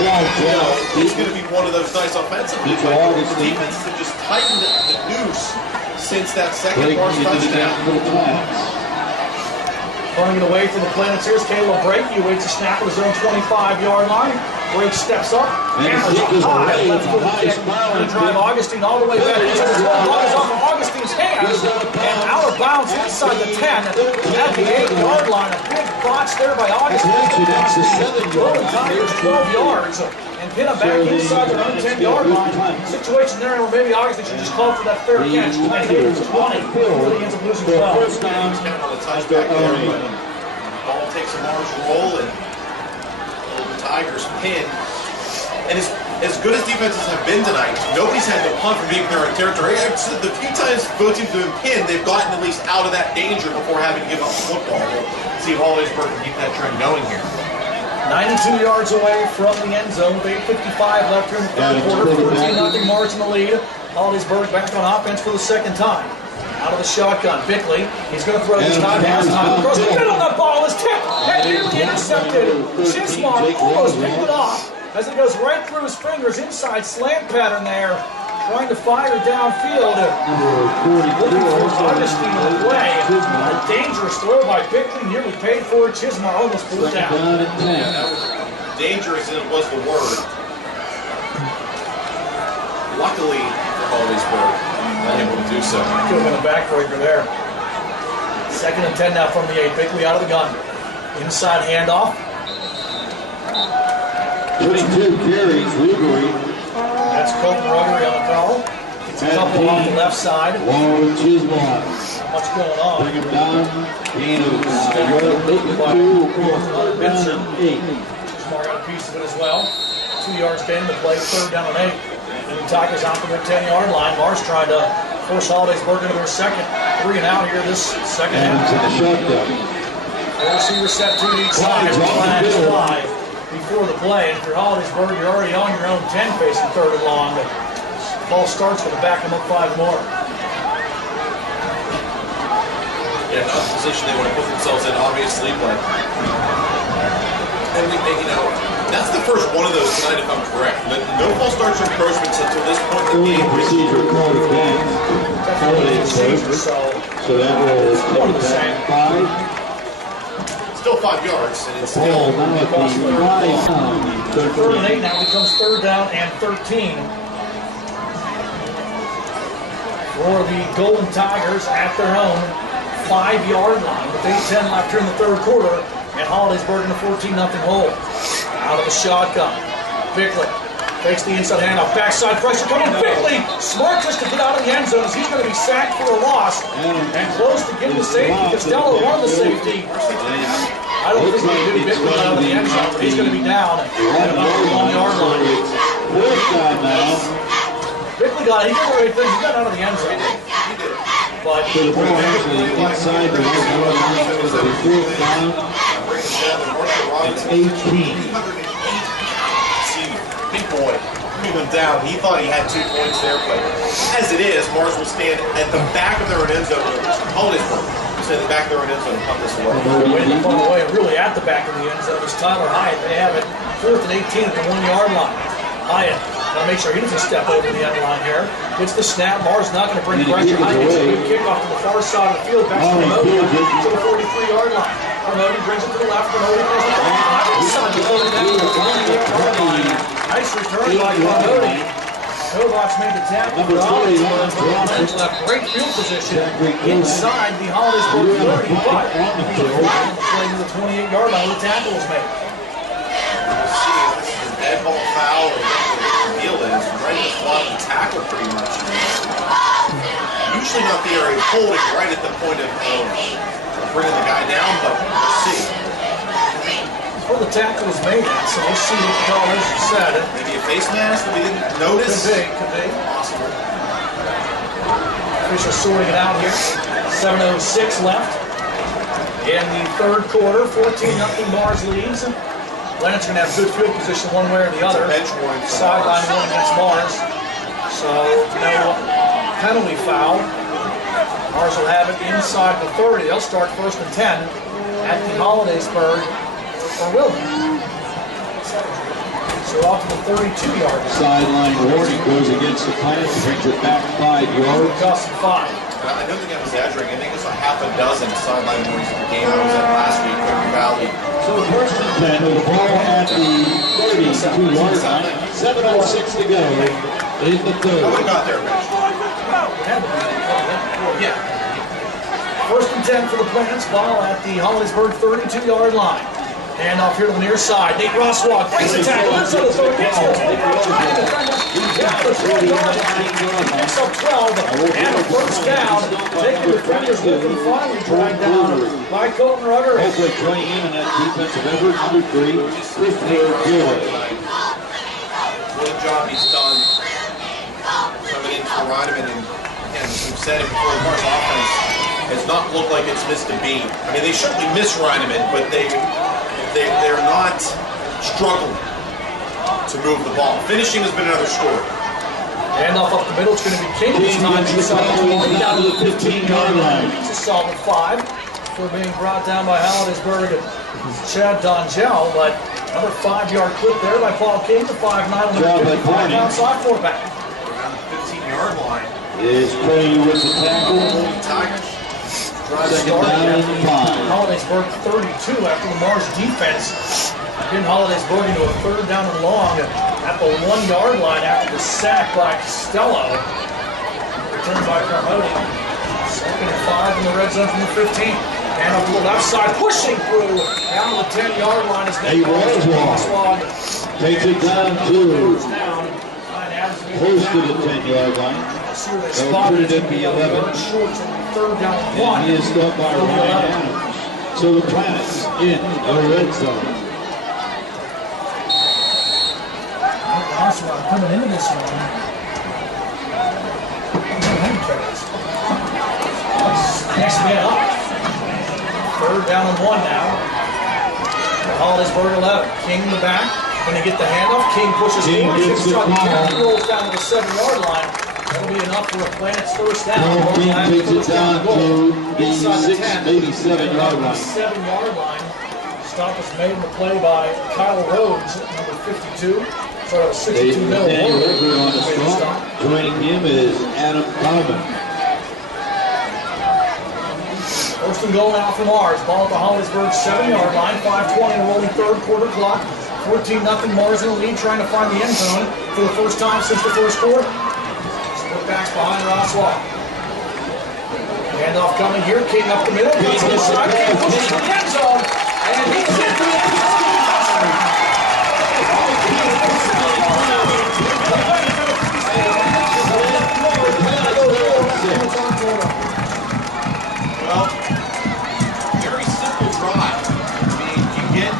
it's going to be one of those nice offensive plays. The defenses have just tightened the noose since that second Mars touchdown. Running it away from the Planeteers, Caleb Brake. He waits a snap at his own 25-yard line. Brake steps up, hammers up high, left foot kick. Going to drive Augustine all the way back into the 12. Ball is off of Augustine's hands and out of bounds inside the 10 at the 8-yard line. A big botch there by Augustine. Golden Tigers 12 yards and pin them back inside their own 10-yard line. Situation there where maybe Augustine should just call for that fair catch. And it was 20. Really ends up losing 12. First down, on the touchback there, but ball takes a large roll and the Tigers pin. And as good as defenses have been tonight, nobody's had to punt from being in their own territory. The few times both teams have been pinned, they've gotten at least out of that danger before having to give up the football. We'll see if Hollidaysburg can keep that trend going here. 92 yards away from the end zone with 8:55 left here in the third quarter. 14-0 Mars in the lead. Hollidaysburg back on offense for the second time. Out of the shotgun, Bickley. He's going to throw this time. Across the middle, that ball is tipped and nearly intercepted. Chismar almost picked it off as it goes right through his fingers. Inside slant pattern there, trying to fire downfield. Looking for Augustine in the play. A dangerous throw by Bickley, nearly paid for. Chismar almost pulled it down. Yeah, that was dangerous, and it was the word. Luckily for Hollidaysburg, unable to do so. Could have been a backbreaker there. 2nd and 10 now from the 8. Bickley out of the gun. Inside handoff. 22 carries, Rugery. That's Colton Ruggery on the call. It's a couple off the left side. Long Chismar. What's going on? Bring him down. Gain of 8. Chismar got a piece of it as well. 2 yards gain the play. 3rd down and 8. And the Tigers out to their 10-yard line. Mars trying to force Hollidaysburg into their second 3 and out here this second half. Four receivers set 2 to each side. Fly before the play. And if you're Hollidaysburg, you're already on your own 10 facing 3rd and long. But ball starts with a back them up 5 more. Yeah, not the position they want to put themselves in, obviously, but that's the first one of those tonight, if I'm correct. No false starts or encroachments until this point in the game. Procedure called again. So that will take that 5. Still 5 yards, and it's still. Ball now at the 3rd and 8 now becomes 3rd down and 13. For the Golden Tigers at their own 5-yard line with 8:10 left here in the third quarter, and Hollidaysburg in a 14-0 hole. Out of the shotgun, Bickley takes the inside handoff, backside pressure coming. Bickley smart just to get out of the end zone as he's going to be sacked for a loss and close to getting the safety. Costello won the safety. I don't think he did Bickley out of the end zone, but he's going to be down at about the 1-yard line. 4th down now. Bickley got it. He did the right thing. He got out of the end zone. But So the ball actually inside the 1-yard line with the 4th down. It's 18. Big boy, moving down. He thought he had 2 points there, but as it is, Mars will stand at the back of their own end zone. Hollidaysburg will stand at the back of their own end zone and punt this away. Waiting to punt away, really at the back of the end zone is Tyler Hyatt. They have it 4th and 18 at the 1-yard line. Hyatt, gotta make sure he doesn't step over the end line here. Gets the snap. Mars not going to bring pressure. Hyatt gets a good kickoff to the far side of the field. Back to Modi to the 43-yard line. Modi brings it to the left. Modi goes to the right. Nice return by Modi. Kovacs made the tackle. Number 20, left great field position inside the Hollidaysburg 30, but playing to the 28-yard line. The tackle was made. Dead ball foul or what the deal is, right in the spot of the tackle pretty much. Usually not the area of holding right at the point of bringing the guy down, but we'll see. Well, the tackle was made, so we'll see what the callers said. Maybe a face mask that we didn't notice. Could be. Possible. Officials sorting it out here. 7:06 left in the third quarter. 14-0 Mars leads. Lennox going to have good field position one way or the other. Sideline one against Mars. So, no penalty foul. Mars will have it inside the 30. They'll start 1st and 10 at the Hollidaysburg, or will they? So off to the 32-yard line. Sideline warning goes against the Planets, brings it back 5 yards. Cost 5. I don't think I'm exaggerating. I think it's a half a dozen sideline warnings at the game I was at last week, Cooper Valley. So 1st and 10 with the ball at the 32-yard line. 7:06 to go in the third. I would have got there eventually. Yeah. 1st and 10 for the Planets. Ball at the Hollidaysburg 32-yard line. Hand off here to the near side. Nate Rosswalk breaks the tackle. Inside the third. Gets it. Down the 12-yard line. Picks up 12. And a first down. Taking the defenders with him. Finally dragged down by Colton Rugger. Hopefully joining in that defensive effort. Number 3, Christopher Gilroy. What a job he's done coming in for Reineman. And again, as we've said it before, the Mars offense has not looked like it's missed a beat. I mean, they certainly miss Reineman, but they're not struggling to move the ball. Finishing has been another story. Handoff up the middle. It's going to be King this time. He's down to the 15-yard line. It's a solid 5 for being brought down by Hollidaysburg and Chad Dongell, but another 5-yard clip there by Paul King. The 5'9" on the 55 outside fullback. Around the 15-yard line. Is Cody with the tackle. Tigers. Second down and 5. Hollidaysburg 32 after the Mars defense getting Hollidaysburg into a 3rd down and long at the 1-yard line after the sack by Costello. Returned by Carmody. 2nd and 5 in the red zone from the 15. And up to the left side, pushing through down to the 10-yard line is Nate Rosswalk. Takes it down to close to the 10-yard line. They'll put it at the 11. 3rd down and 1. And he is stopped by Ryan Adams. So the Planets in the red zone. Rosswalk coming into this one. Next man up. 3rd down and 1 now. Hollidaysburg 11. King in the back. When they get the handoff, King pushes forward. He rolls down to the 7-yard line. That'll be enough for a Planets first down. King takes it down to the 6, maybe 7-yard line. 7-yard line. Stop was made in the play by Kyle Rhodes, number 52. So that was 62 mil. On the stop. Joining him is Adam Coleman. 1st and goal now for Mars. Ball at the Hollidaysburg 7-yard line. 5:20 in rolling 3rd quarter clock. 14-0 Mars in the lead, trying to find the end zone for the first time since the 1st quarter. Split backs behind Rosswalk. Handoff coming here. King up the middle. Goes to the side. King pushes to the end zone. And he's in for the touchdown. Well, very simple drive. I mean, you get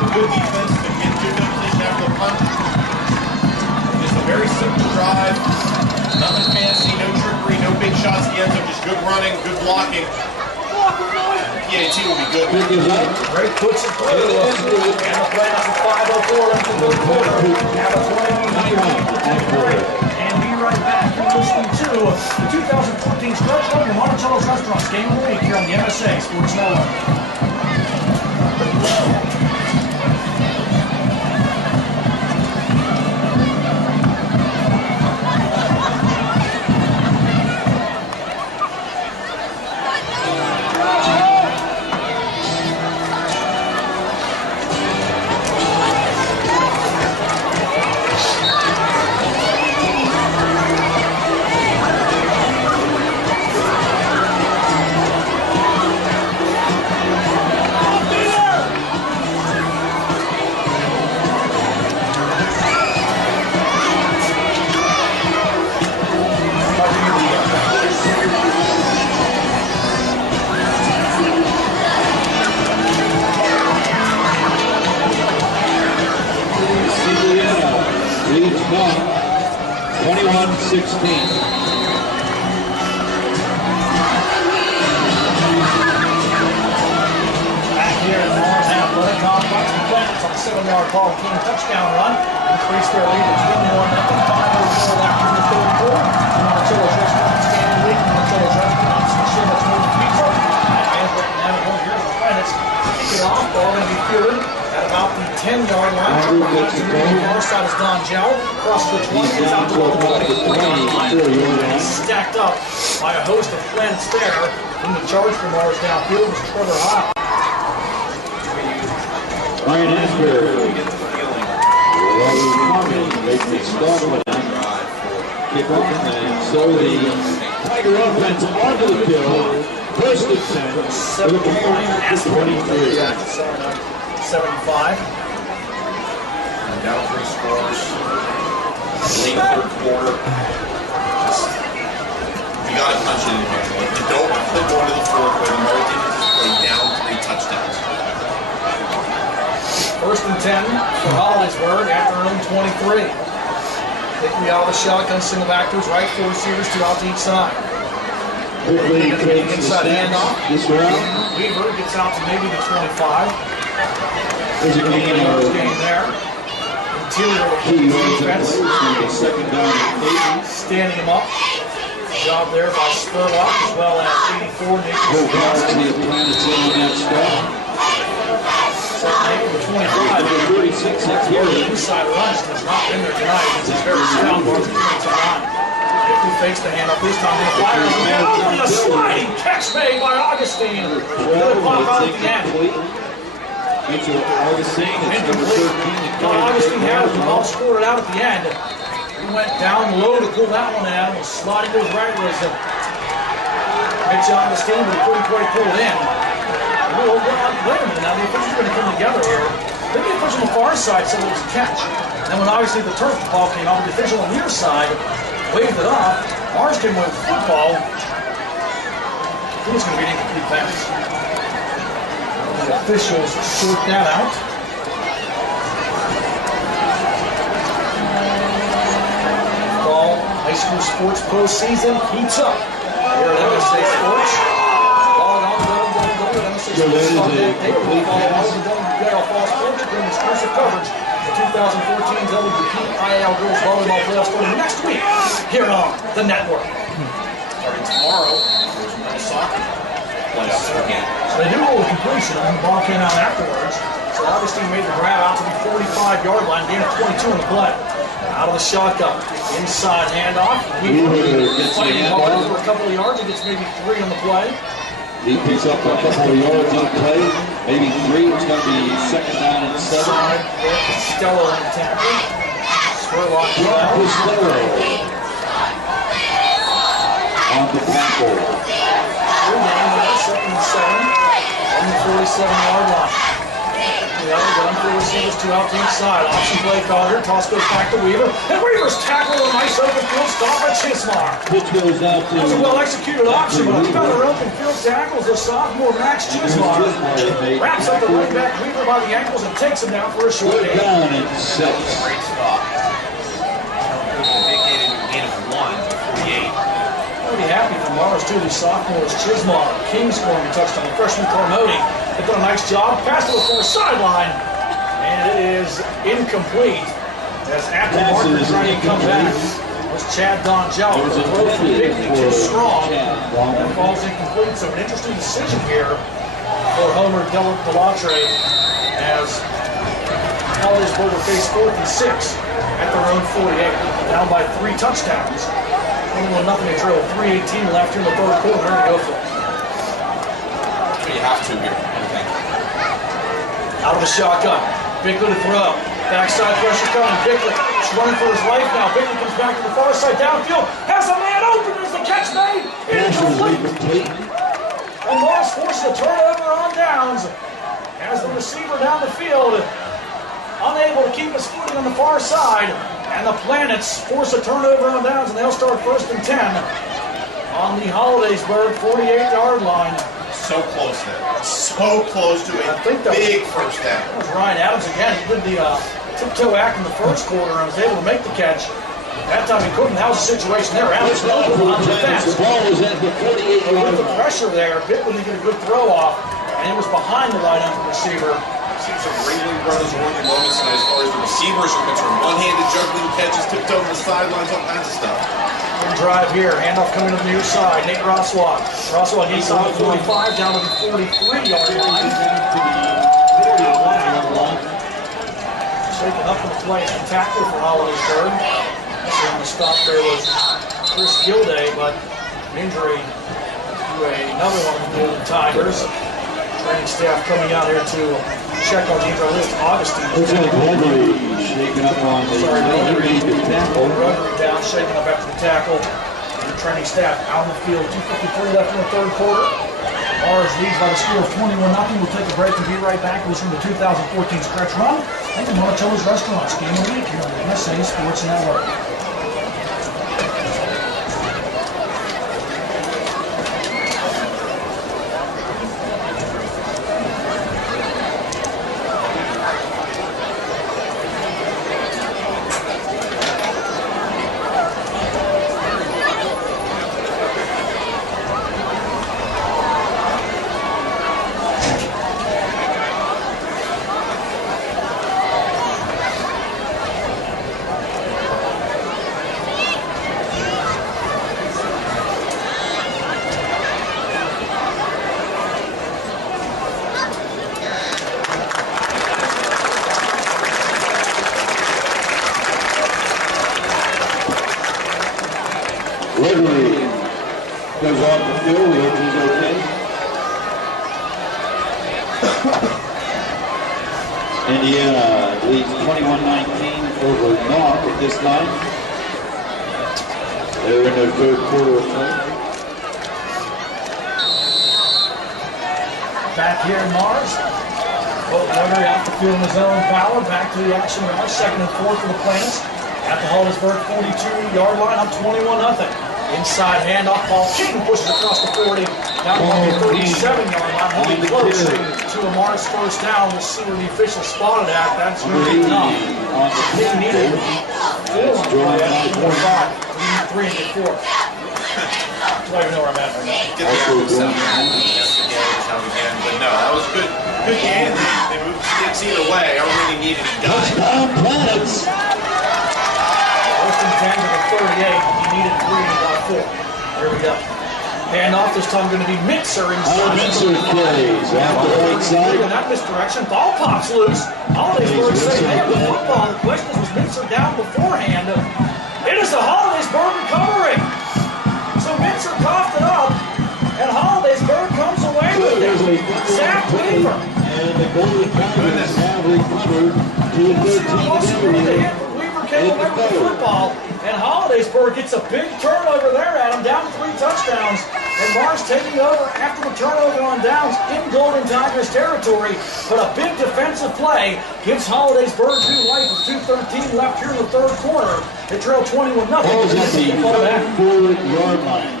the good defense to get good position after the punt. Just a very simple drive. Nothing fancy, no trickery, no big shots at the end zone, just good running, good blocking. PAT will be good. Great puts it through. And the Planets at 5:04 into the 3rd quarter. Have a 20-9 and be right back. You're listening to the 2014 Stretch Run, your Monticello's Restaurants Game of the Week here on the MSA Sports Network. Leads 21-16. Here in the Mars Athletic Complex, the Planets on the 7-yard Paul King touchdown run increased their lead to 21-0. 5:04 left in the 3rd quarter. The Monticello's Restaurants Game of the Week. Marcelo Jones, Michelle Jordan Pizza, and Vandriak now one here. The Planets kick it off. Ball going to be fielded at about the 10-yard line. The far side is Don Jow. Crosses the 20. It's out to the 23-yard line. He's stacked up by a host of Planets there. In the charge for Mars downfield was Trevor High. Ryan Asbury. Makes it start with kick off, and so the Tiger offense onto the field. First and 10. 23. 75. Down 3 scores. Late third quarter. You got to punch it in here. If you don't put going to the fourth where the Mars defense is playing down 3 touchdowns. First and 10 for Hollidaysburg at their own 23. Taking out of the shotgun, single back to his right, 4 receivers, 2 out to each side. Quickly Inside handoff. This round. Weaver gets out to maybe the 25. There's a gain of Game there. Interior of the defense. second down and 8. Standing him up. Job there by Spurlock as well as 84 Nathan the 25. 36 here. Inside rush has not been there tonight. He's very sound. Marks defensive line. If we face the handoff this time, the fire is man over the sliding catch made by Augustine. Good pop out at the end. Augustine had the ball scored out at the end. He went down low to pull that one out. Sliding to his right was Mitch Augustine, but he couldn't quite pull it in. Wait a minute, now the officials are going to come together here. Then the official on the far side said it was a catch. And then when obviously the turf ball came out, the official on the near side waved it off. Mars came away with the football. I think it's going to be an incomplete pass. The officials sort that out. Fall high school sports postseason heats up here at MSA Sports. Log on to MSA Sports bring exclusive coverage of 2014 WPIAL Girls Volleyball Playoffs starting next week here on the network. Starting tomorrow, there's men's soccer playoffs again. So they do roll the completion, and the ball came out afterwards. So Augustine made the grab out to the 45-yard line, gain of 22 in the play. Out of the shotgun, inside handoff. Fighting hard for a couple of yards. He gets maybe 3 on the play. He picks up a couple of yards on the play, maybe 3. It's going to be second down and 7. Costello on the tackle. Spurlock Costello on the tackle. Second and 7 on the 47-yard line. The other gun for receivers, 2 out to each side. Option play call here. Toss goes back to Weaver. And Weaver's tackle a nice open field stop by Chismar. Pitch goes out to... That was a well-executed option, but another open field tackles the sophomore Max Chismar. Wraps up the running back Weaver by the ankles and takes him down for a short gain. Down and 6. Great stop. Big gain of 1, 48. I'll be happy for Mars too. These sophomores, Chismar, King scoring a touchdown. Freshman Carmody. They've done a nice job. Pass to the far sideline. And it is incomplete. As after Martin trying to come back was Chad Donjel. The throw from Bigby too strong. That falls incomplete. So an interesting decision here for Hoerner Delatre as Hollidaysburg will face 4th and 6 at their own 48. Down by 3 touchdowns. 21-0 trail. 3:18 left here in the third quarter. They're going to go for it. You have to here, I think. Out of the shotgun. Bickley to throw. Backside pressure coming. Bickley is running for his life now. Bickley comes back to the far side downfield. Has a man open. There's the catch made. Incomplete. And Mars forces a turnover on downs as the receiver down the field unable to keep his footing on the far side. And the Planets force a turnover on downs, and they'll start 1st and 10 on the Hollidaysburg 48-yard line. So close there. So close to a big first down. That was Ryan Adams again. He did the tiptoe act in the first quarter and was able to make the catch. That time he couldn't. That was the situation there. Adams The ball was at the 48-yard with the pressure there, Bickley didn't get a good throw off, and it was behind the right end receiver. Seems like Ringling Brothers worthy moments tonight as far as the receivers are concerned. One-handed juggling catches, tiptoeing the sidelines, all kinds of stuff. Good drive here. Handoff coming to the near side. Nate Roswag. Roswag inside the 45 down to the 43-yard line. Shaking up in the play and tackle for Hollidaysburg. On the stop there was Chris Gilday, but an injury to another one of the Golden Tigers. Training staff coming out here to check on the injury list. Augustine. Looks like Gregory shaking up on the tackle. Gregory down, shaking up after the tackle. And the training staff out in the field. 2:53 left in the third quarter. Mars leads by the score of 21-0. We'll take a break and be right back. This is the 2014 stretch run and the Monticello's Restaurants Game of the Week here on the MSA Sports Network. Gregory goes off the field. We hope he's okay. Indiana leads 21-19 over North at this time. They're in their third quarter of play. Back here in Mars. Hoerner out the field in his own power. Back to the action yard. 2nd and 4 for the Planets. At the Hollidaysburg 42-yard line, up 21-0. Inside handoff, Paul Keaton pushes across the 40, down on the 37-yard line, holding close to a Mars first down. We'll see where the official spotted at. That's really enough. He needed 4 on the play at 45. 3 and 4. That's why you know where I'm at right now. Get the average 7 again, but no, that was a good game. They moved sticks either way. I don't really need any guys. Planets. First and 10 to the 38. He needed 3 and he got 4. Here we go. Handoff this time going to be Mixer inside. Mixer plays out the right side. In that misdirection, ball pops loose. Hollidaysburg saying they have the football. The question is, was Mixer down beforehand? It is the Hollidaysburg recovery. So Mixer coughed it up, and Hollidaysburg comes away with it. Zach Weaver. And the Golden Tigers have recovered to the 13th. Came away with the football, and Hollidaysburg gets a big turnover there at him, down 3 touchdowns, and Mars taking over after the turnover on downs in Golden Tigers territory, but a big defensive play gives Hollidaysburg 2 life with 2:13 left here in the third quarter. They trail 21-0. Balls at the 4-yard line.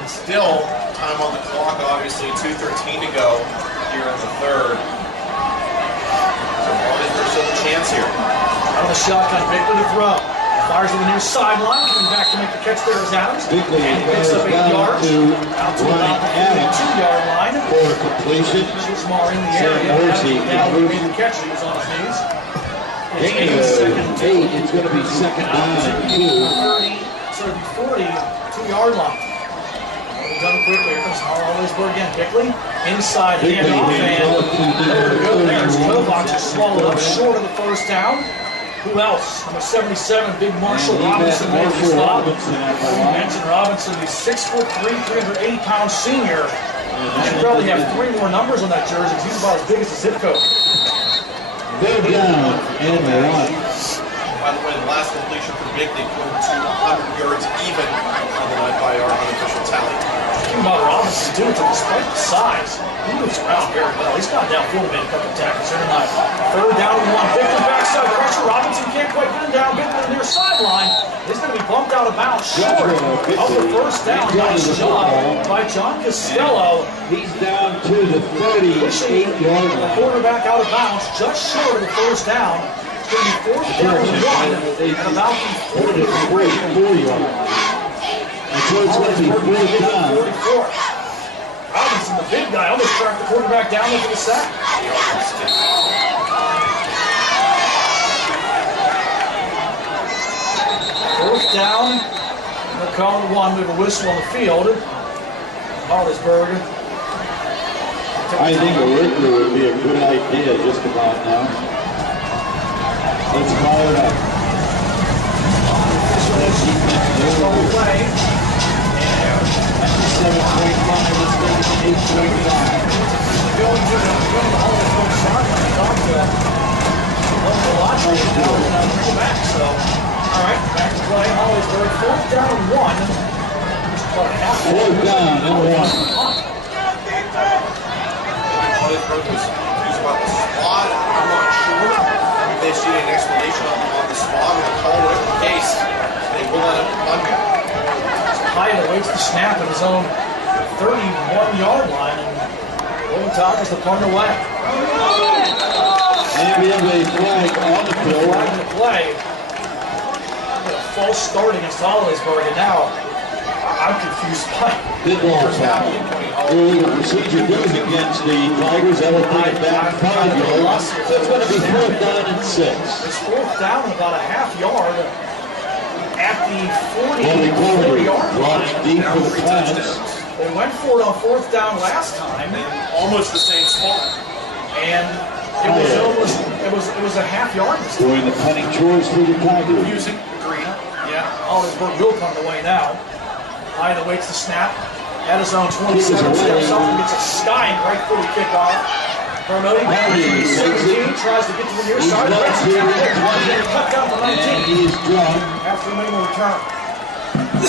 And still time on the clock, obviously 2:13 to go here in the third. There's still a chance here. Out of the shotgun, Bickley to throw. Fires to the near sideline, coming back to make the catch there is Adams. Bickley picks up 8 yards. Out to about the 42-yard line. For completion. Chismar in the area. Now he made the catch. He was on his knees. It's 8. It's going to be second down and 2. 42-yard line. Done quickly. Here comes Hollidaysburg again. Bickley inside handoff, and nowhere to go there. Kovacs is swallowed up short of the first down. Who else? Number 77, Big Marshall Robinson. Mention Robinson, he's 6'3", 380-pound senior. He should probably have 3 more numbers on that jersey. He's about as big as a zip code. They're down and they're on. By the way, the last completion for Bickley put him to 100 yards even on the night by our unofficial tally. About Robinson too, despite the size, he moves around very well. He's gone downfield and made a couple of tackles here tonight. Third down and 1. Bickley backside pressure. Robinson can't quite get him down. Bickley on the near sideline. He's going to be bumped out of bounds short of the first down. Nice job by John Costello. He's down to the 38-yard line. The quarterback out of bounds, just short of the first down. It's going to be 4th down and 1 at about the 44-yard line. And so it's going to be 4th down. 44. Robinson, the big guy, almost tracked the quarterback down there for the sack. 4th down. They're calling one. We have a whistle on the field. Hollidaysburg. I think a Richter would be a good idea just about now. Let's fire it up. Play. 7.5, let's make it 8.5. Going to the Hollidaysburg sideline. Talk to the lot right now and bring it back. So, all right, back to play. Hollidaysburg, 4th down and 1. Just about a half. 4th down and 1. Hollidaysburg was confused about the spot. I'm not sure if they see an explanation on the spot or the call, whatever the case. They will let him run here. Hyatt awaits the snap at his own 31-yard line, and William Thomas the punt away. And we have a flag on the field. Flag in the play. A false start against Hollidaysburg, and now I'm confused by Football foul. The procedure goes against the Tigers. That will bring it back 5 yards. So it's going to be 4th down and 6. It's 4th down and about a half yard at the 40-yard line. Deep for the pass. They went for it on 4th down last time, Almost the same spot. and it was a half yard mistake. Doing the punting chores for the Tigers. Using green. Yeah, Hollidaysburg will punt away now. Hyatt awaits the snap at his own 27, steps up and gets a skying right footed kickoff. Promoting 17, tries to get to the near side. Cut down to 19. And he is dropped. After a minimum return. Good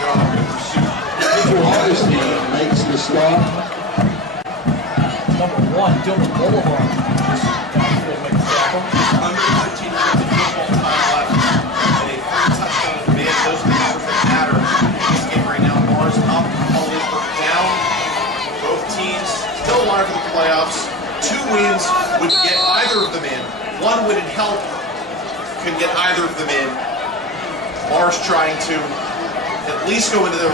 job. Good pursuit. Augustine makes the stop. Number 1, Dylan Boulevard. Downfield makes the tackle. Under 13 minutes of football time left. And a 3-touchdown advantage. Those are the numbers that matter in this game right now. Mars up, Hollidaysburg down. Both teams still alive for the playoffs. 2 wins would get either of them in. 1 win and help could get either of them in. Mars trying to at least go into the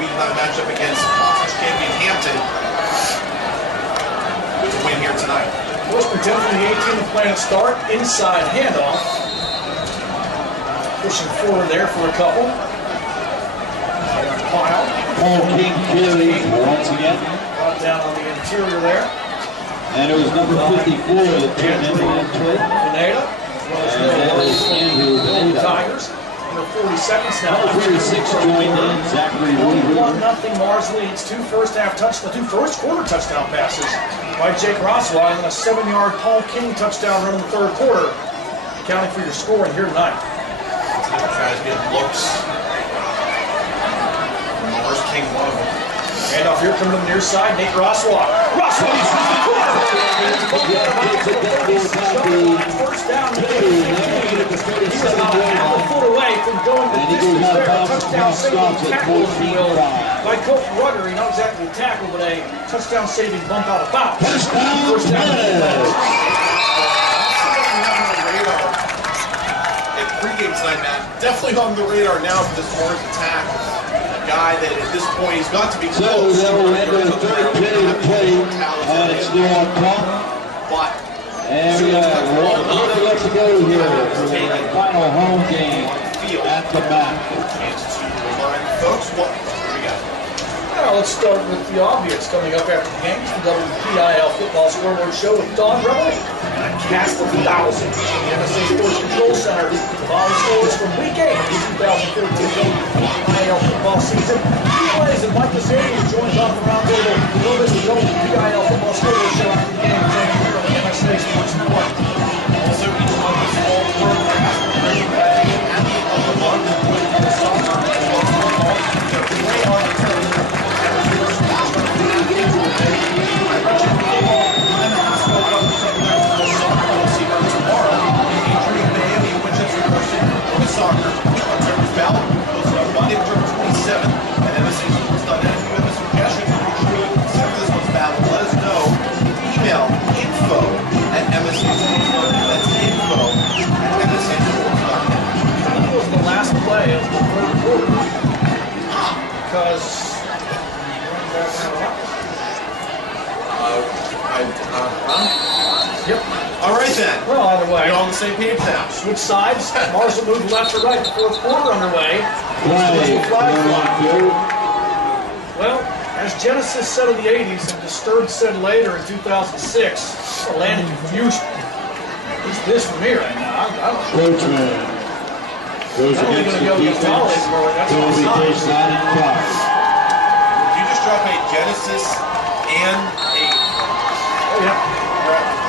week 9 matchup against conference champion Hampton with a win here tonight. First and 10 from the 18, the plan to start. Inside handoff. Pushing forward there for a couple. Pile. Paul King carries once again. Brought down on the interior there. And it was number 54 that came in for that trade. Pineda. And that is Andrew Pineda. Tigers. Number 42 now. Number 46 joined in. Zachary Weaver. 1-0 Mars leads. 2 first quarter touchdown passes by Jake Roswell, and then a 7-yard Paul King touchdown run in the 3rd quarter. Accounting for your scoring here tonight. Guys getting looks. Mars King, one of them. Handoff here coming to the near side. Nate Roswell. First down. He's about half a foot away from going the distance there. A touchdown saving tackle, if you will, by Coach Rudder. He not exactly a tackle, but a touchdown saving bump out of bounds. First down. Pre-game tonight, Matt. Definitely on the radar now for this Mars attack. A guy that at this point he's got to be So close. that will end the 3rd period of play. And it's still on top. But And we got a little left to go here for the final home game at the MAC. chance to remind folks what we got. Well, let's start with the obvious coming up after the game. The WPIAL Football Scoreboard Show with Don Reveley and a cast of thousands in the MSA Sports Control Center. The ball scores from Week 8 of the 2014 WPIAL football season. Plays and Mike Lazarian joins on the roundtable. We'll miss the WPIAL Football Scoreboard Show after the game right here on the MSA Sports Network. Also, each month is all programs. At the end of the month, with the soccer, football, play on the turf. Soccer on Turner's Ballot, posted on Monday, October 27th at MSASports.net. If you have a suggestion for which we consider this one's battle, let us know. Email info@MSASports.net. That's info@MSASports.net. That was the last play of the 3rd quarter. Because running back out. Yep. All right then. Well, either way. We're all on the same page now. Switch sides. Mars will move left to right. The fourth quarter underway. Well, as Genesis said in the 80s and Disturbed said later in 2006, a land of confusion. What's this for me right now? I don't know. Coachman goes against the defense. Will be case 9 and 5. You just dropped a Genesis and a... Oh, yeah.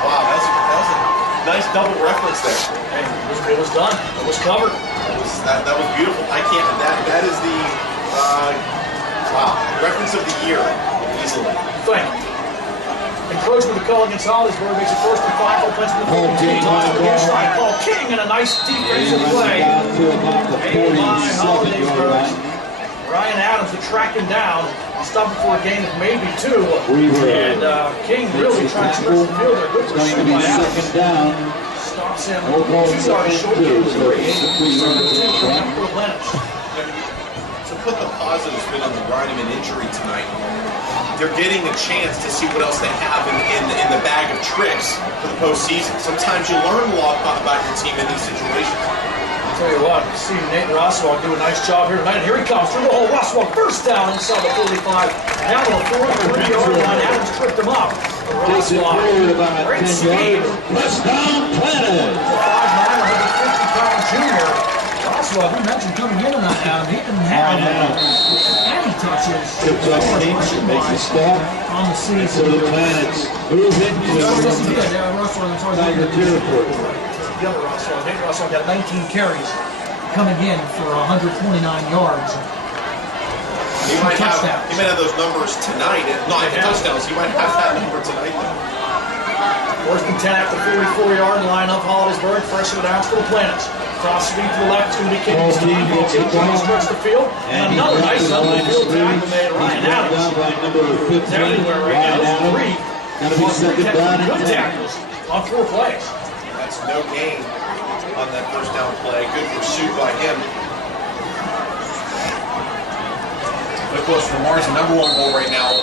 Wow, that was a nice double reference there. Hey, it was done. It was covered. That was beautiful. I can't... That is the... wow. Reference of the year. Easily. Thank you. Encroachment of the call against Hollidaysburg makes it first and 5. Opens with the 14. Paul King and a nice defensive play. Made by Hollidaysburg. Ryan Adams to track him down. Stop it for a gain of maybe 2. And King really trying to stretch the field there. Good pursuit by Adams. Stops him 2 yards short of 3. To put the positive spin on the Reineman injury tonight, they're getting a chance to see what else they have in the bag of tricks for the postseason. Sometimes you learn a lot about your team in these situations. I'll tell you what, you see Nate Roswell do a nice job here tonight. And here he comes through the hole. Roswell first down inside the 45. Down to the 43-yard line. Adams tripped him up. Roswell, great speed. Touchdown, Planet. 5'9", 150-pound junior. Roswell, who mentioned coming in tonight, Adam, he didn't have any touches. Tips up makes a stop. On the season. So the Planets move into Tiger territory. The other Roswell, Nate Roswell got 19 carries coming in for 129 yards. He might have those numbers tonight. Not touchdowns. He might have that number tonight. First and 10 at the 44-yard line of Hollidaysburg. First and downs for the Planets. Cross speed to the left, it's going to be King. Stretch the field. And another nice field tackle made. Ryan Adams. Everywhere right now. 3. Gotta be second down and 10. Good tackles on 4 plays. That's no gain on that first down play. Good pursuit by him. Of course, for Mars, the #1 goal right now,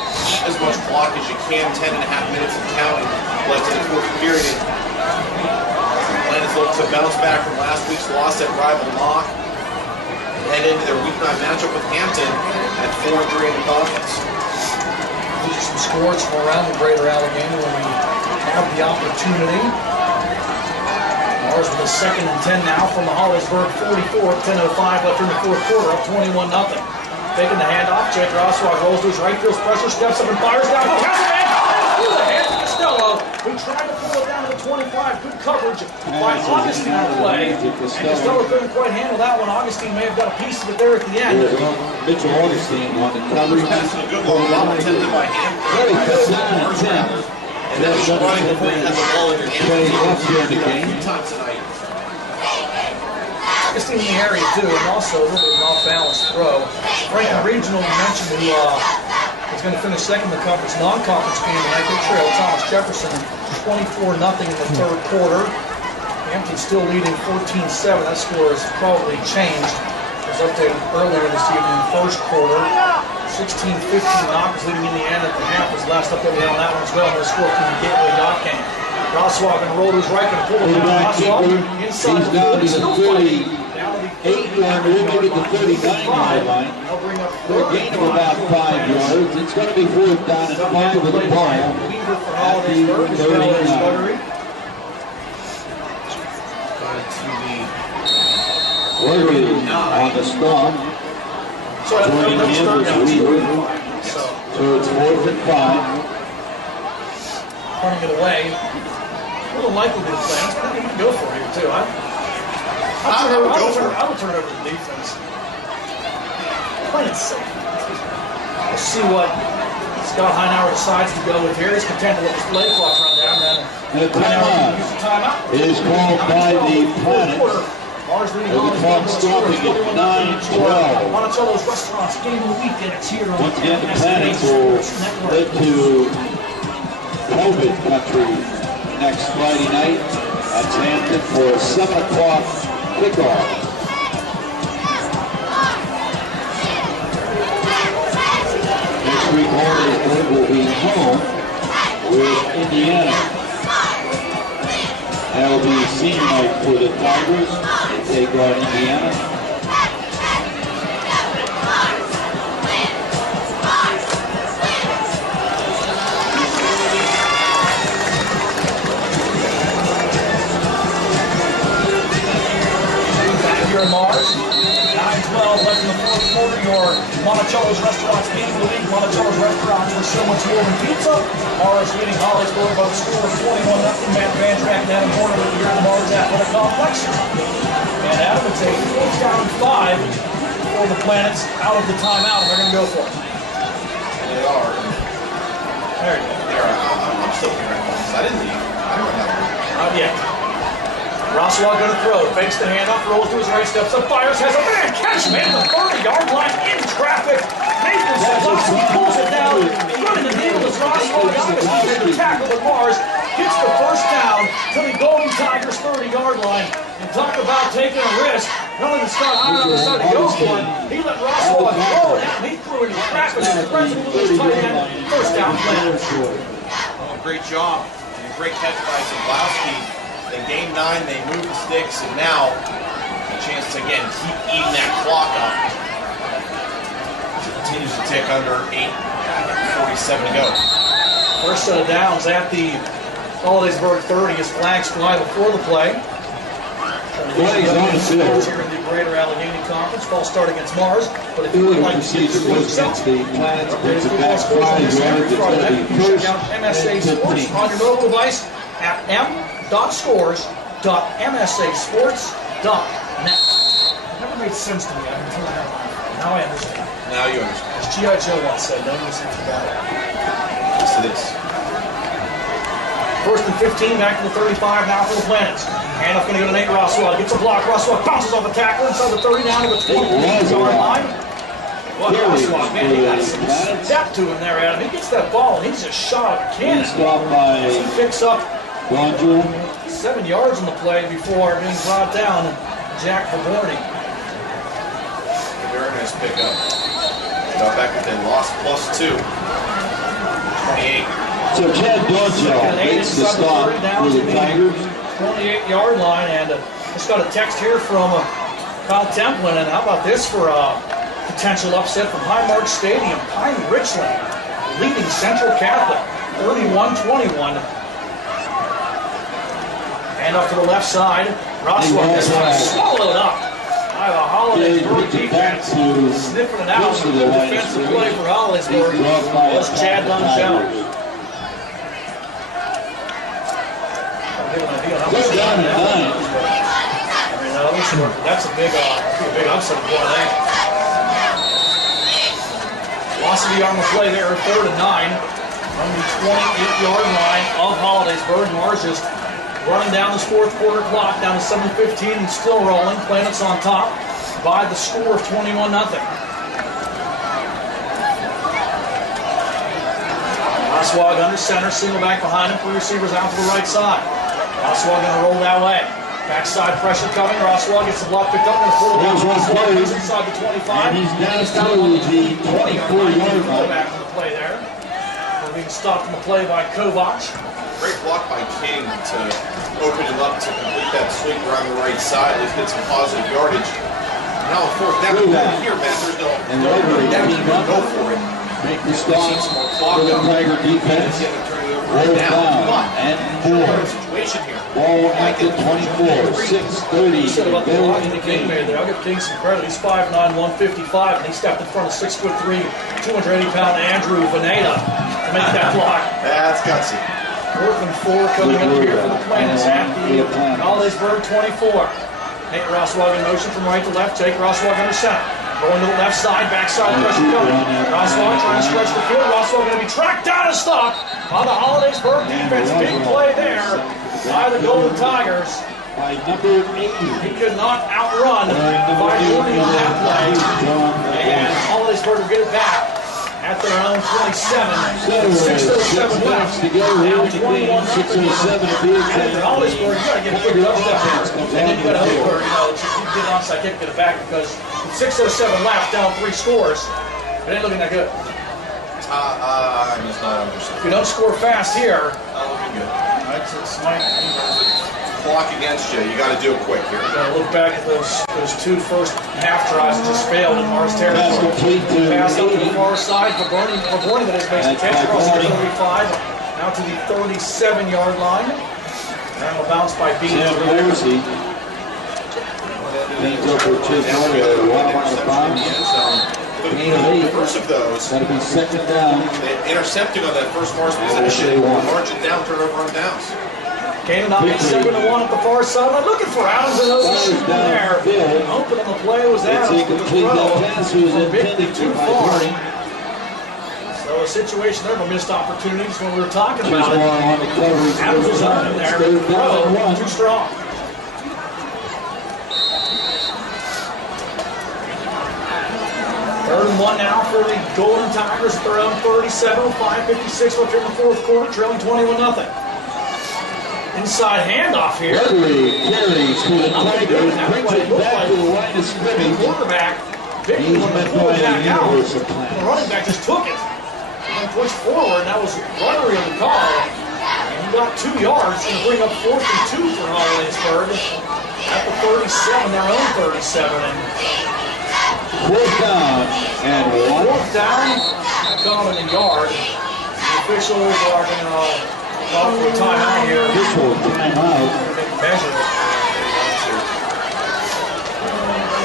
as much clock as you can, 10.5 minutes and counting left in the fourth period. Planets look to bounce back from last week's loss at rival Mock. Head into their week 9 matchup with Hampton at 4-3 in the conference. These are some scores from around the greater Allegheny when we have the opportunity. Mars with a 2nd and 10 now from the Hollidaysburg 44, 10:05 left in the fourth quarter, up 21-0. Taking the handoff, Jake Roswell rolls to his right, feels pressure, steps up and fires down. Through the hands of Costello, who tried to pull it down to the 25. Good coverage by Augustine on the play. And Costello couldn't quite handle that one. Augustine may have got a piece of it there at the end. Mitchell Augustine on the coverage. That's a good long ball attempted by him. Very good down 10. And then he's running before you have the ball in your hand. Playing up here in the game. A few times tonight. Augustine in the area too, and also a little bit of an off-balance throw. Franklin Regional mentioned who is going to finish second in the conference non-conference game tonight. They trail Thomas Jefferson 24-0 in the third quarter. Hampton still leading 14-7. That score has probably changed. It was updated earlier this evening in the first quarter. 16-15 Knox leading Indiana at the half was last updated on that one as well. No score from the Gateway Yacht game. Roswell going to roll to his right, going to pull it down. Roswell inside he's down to the 38-yard line, maybe the 39-yard line. For a gain of about 5 yards. It's going to be 4th down and 5 with the ball at the 39. Working on the stop. Joining in with Weaver. So it's 4th and 5. Running it away. A little likely to the plans, but he can go for it here too. I would turn it over to the defense. Plain and safe. We'll see what Scott Heinauer decides to go with here. He's content to let this play clock run down. And a timeout is called by the Planets. The clock stopping at 9:12. Monticello's Restaurants game of the weekend. It's here on Once again, the Planets will head to COVID country next Friday night at Hampton for a 7 o'clock kickoff. Next week, Hollidaysburg will be home with Indiana. That'll be senior night for the Tigers. They take on Indiana. Here in Mars, 9-12 left in the fourth quarter. Your Monticello's Restaurants leading the league. Monticello's Restaurants for so much more than pizza. Mars leading Hollidaysburg by the score of 21-0. Matt Vandriak and Adam Hoerner with you here at the Mars Athletic Complex. And Adam, it's a 4th down 5 for the Planets out of the timeout, and they're going to go for it. They are. There you go. They are. I'm still figuring out this. I didn't leave. I don't have it. Not yet. Roswell going to throw, fakes the handoff, rolls to his right, steps up, fires, has a man catch, man, the 30-yard line in traffic. Nathan Sadowski pulls it down, running the needle as Roswell got the tackle with Mars, gets the first down to the Golden Tigers 30-yard line. And talk about taking a risk. None of the Scott Howard decided to go for it. He let Roswell throw it out, he threw it in traffic, and the president of his tight end, first down play. Oh, great job. And a great catch by Sadowski. They gained 9, they moved the sticks, and now a chance to again keep eating that clock up. It continues to tick under 8:47 to go. First set of downs at the Hollidaysburg 30 as flags fly before the play. Plays on the field. Here in the Greater Allegheny Conference, false start against Mars. But if you would like to see the yourself, the Planets brings it back 5 yards. It's going to be check out MSA Sports on your mobile device at m.scores.msasports.net. It never made sense to me. I didn't that. Now I understand. Now you understand. As G.I. Joe once said, no sense about it. Yes, it is. First and 15, back to the 35 now for the Planets. Handoff going to go to Nate Roswell. Gets a block. Roswell bounces off the tackle inside the 30 down to the 28-yard line. What Roswell, man, he got some depth to him there, Adam. He gets that ball and he's just shot at a cannon. He picks up 7 yards on the play before being brought down. Jack Favorni. Very nice pickup. Got back within lost +2. 28. So Chad Bonjo makes the stop for the Tigers. 28-yard line, and just got a text here from Kyle Templin, and how about this for a potential upset from Highmark Stadium? Pine Richland leading Central Catholic 31-21. And up to the left side, Roswell this time swallowed up by the Hollidaysburg defense. Sniffing it out. The defensive play for Hollidaysburg was Chad Dunn-Jones. That's a big upset for that. Velocity on the play there, 3rd and 9 from the 28-yard line of Hollidaysburg. Mars just running down this 4th quarter clock, down to 7:15 and still rolling. Planets on top by the score of 21-0. Oswald under center, single back behind him, 3 receivers out to the right side. Oswald going to roll that way. Backside pressure coming. Oswald gets the block picked up and pull it down. Oswald goes inside the 25. And he's down to the 24-yard line. Back on the play there. Being stopped on the play by Kovac. Great block by King to open him up to complete that sweep around the right side. Let's get some positive yardage. Now, 4th down here, man. There's no damage. Go for it. Make the stop for the Tiger defense. Roll down and 4. Situation here. Ball at the 24. 6:30 Said about the to blocking go. the King made there. I'll give King some credit. He's 5'9", 155, and he stepped in front of 6'3", 280-pound Andrew Veneta to make that block. That's gutsy. 4th and 4 coming up here for the Planets at the Hollidaysburg 24. Nate Roswell in motion from right to left. Take Roswell under center. Going to the left side, backside pressure coming. Roswell trying to stretch the field. Roswell going to be tracked down and stopped by the Hollidaysburg defense. Big play there by the Golden Tigers. By number 8. He could not outrun by 40 on that play. And Hollidaysburg will get it back at their own 27. 6:07 left. Now 21. 6:07 to be And for Hollidaysburg, you got to get a big touchdown. And then you got to hope for, just keep getting onside kick, get it back, because 6:07 left, down 3 scores. It ain't looking that good. I'm just not understanding. If you don't score fast here, Not looking good. it's might clock against you. You got to do it quick here. Gotta look back at those two first half tries that just failed in Mars territory. Pass complete to Pass up to the 80. far side for Bernie that is makes the catch across the 35, now to the 37-yard line. And a bounce by Beans. Sam Dorsey. Beans over Chase Hoerner. One on the bounce. Gain of 8. First of those, That'll be second down. they intercepted on that first Mars possession. Margin down, turnover on downs. Gain of 9, second and 1 at the far sideline. Looking for Adams and those there. Open on the play was Adams. It's incomplete. That pass was intended too to far. by So a situation there for missed opportunities when we were talking Bernie. about it. On the coverage. Adams was on in there. Third down and 1. Too strong. Third and 1 now for the Golden Tigers at their own 37, 5:56 left in the fourth quarter, trailing 21-0. Inside handoff here. Bradley carries to the Tigers, brings it back to the line of scrimmage. Quarterback, Victor He's when met the pull by back the out. universal The plan. running back just took it. And then pushed forward, and that was ruttery on the call. And he got 2 yards, going to bring up 4th and 2 for Hollidaysburg. At the 37, their own 37. And Fourth down and 1. 4th down, gone in the yard. The officials are going to call for a timeout here. Official timeout. Measure.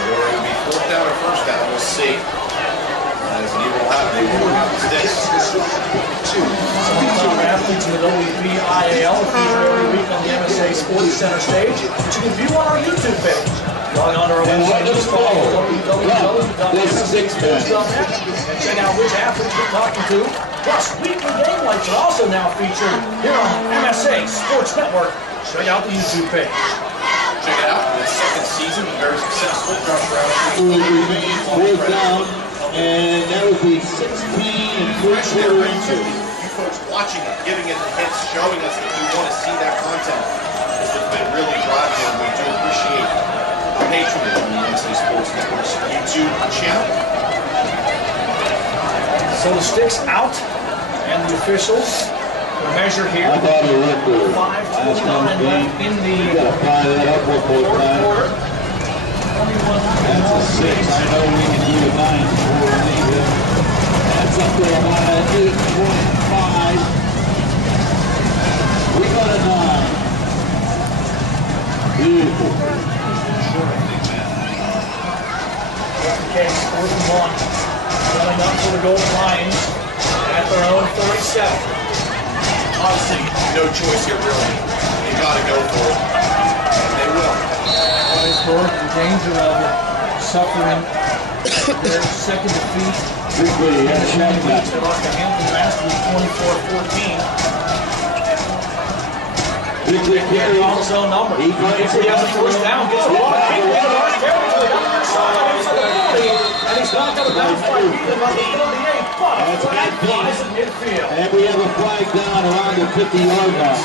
Whether it be fourth down or first down, we'll see. As you will have, they will have the sticks. Some athletes in the WPIAL appear every week on the MSA Sports Center stage, which you can view on our YouTube page. Log on to our website, just follow www.msasports.net, and check out which athletes we're talking to. Plus, weekly game lights are also now featured here on MSA Sports Network. Check out the YouTube page. Check it out. The second season, very successful. Josh Brown. Fourth down, and that would be 16 and 3 quarter inches. You folks watching it, giving it the hits, showing us that you want to see that content. It's been really driving, and we do appreciate the patronage on the MSA Sports Network's YouTube channel. So the sticks out, and the officials will measure here. I thought it looked good. 5:29 left in the You gotta fire that up one more fourth time. quarter. That's a 6. I know we can do a 9 before we leave it. That's up there about an 8.5. We got a 9. Beautiful. Okay, 4th and 1. Coming up for the Golden Lions at their own 37. Honestly, no choice here, really. You got to go for it. And they will. Hollidaysburg in danger of suffering their second defeat. Quickly, They check lost to Hampton last week, 24-14. Quickly carry On his own number. He finds He has a first down, gets a ball, Quickly to Mars territory, up the side, inside the 40, and he's knocked out of bounds by Beaton about the 38, but a flag flies in midfield. And we have a flag down around the 50-yard line.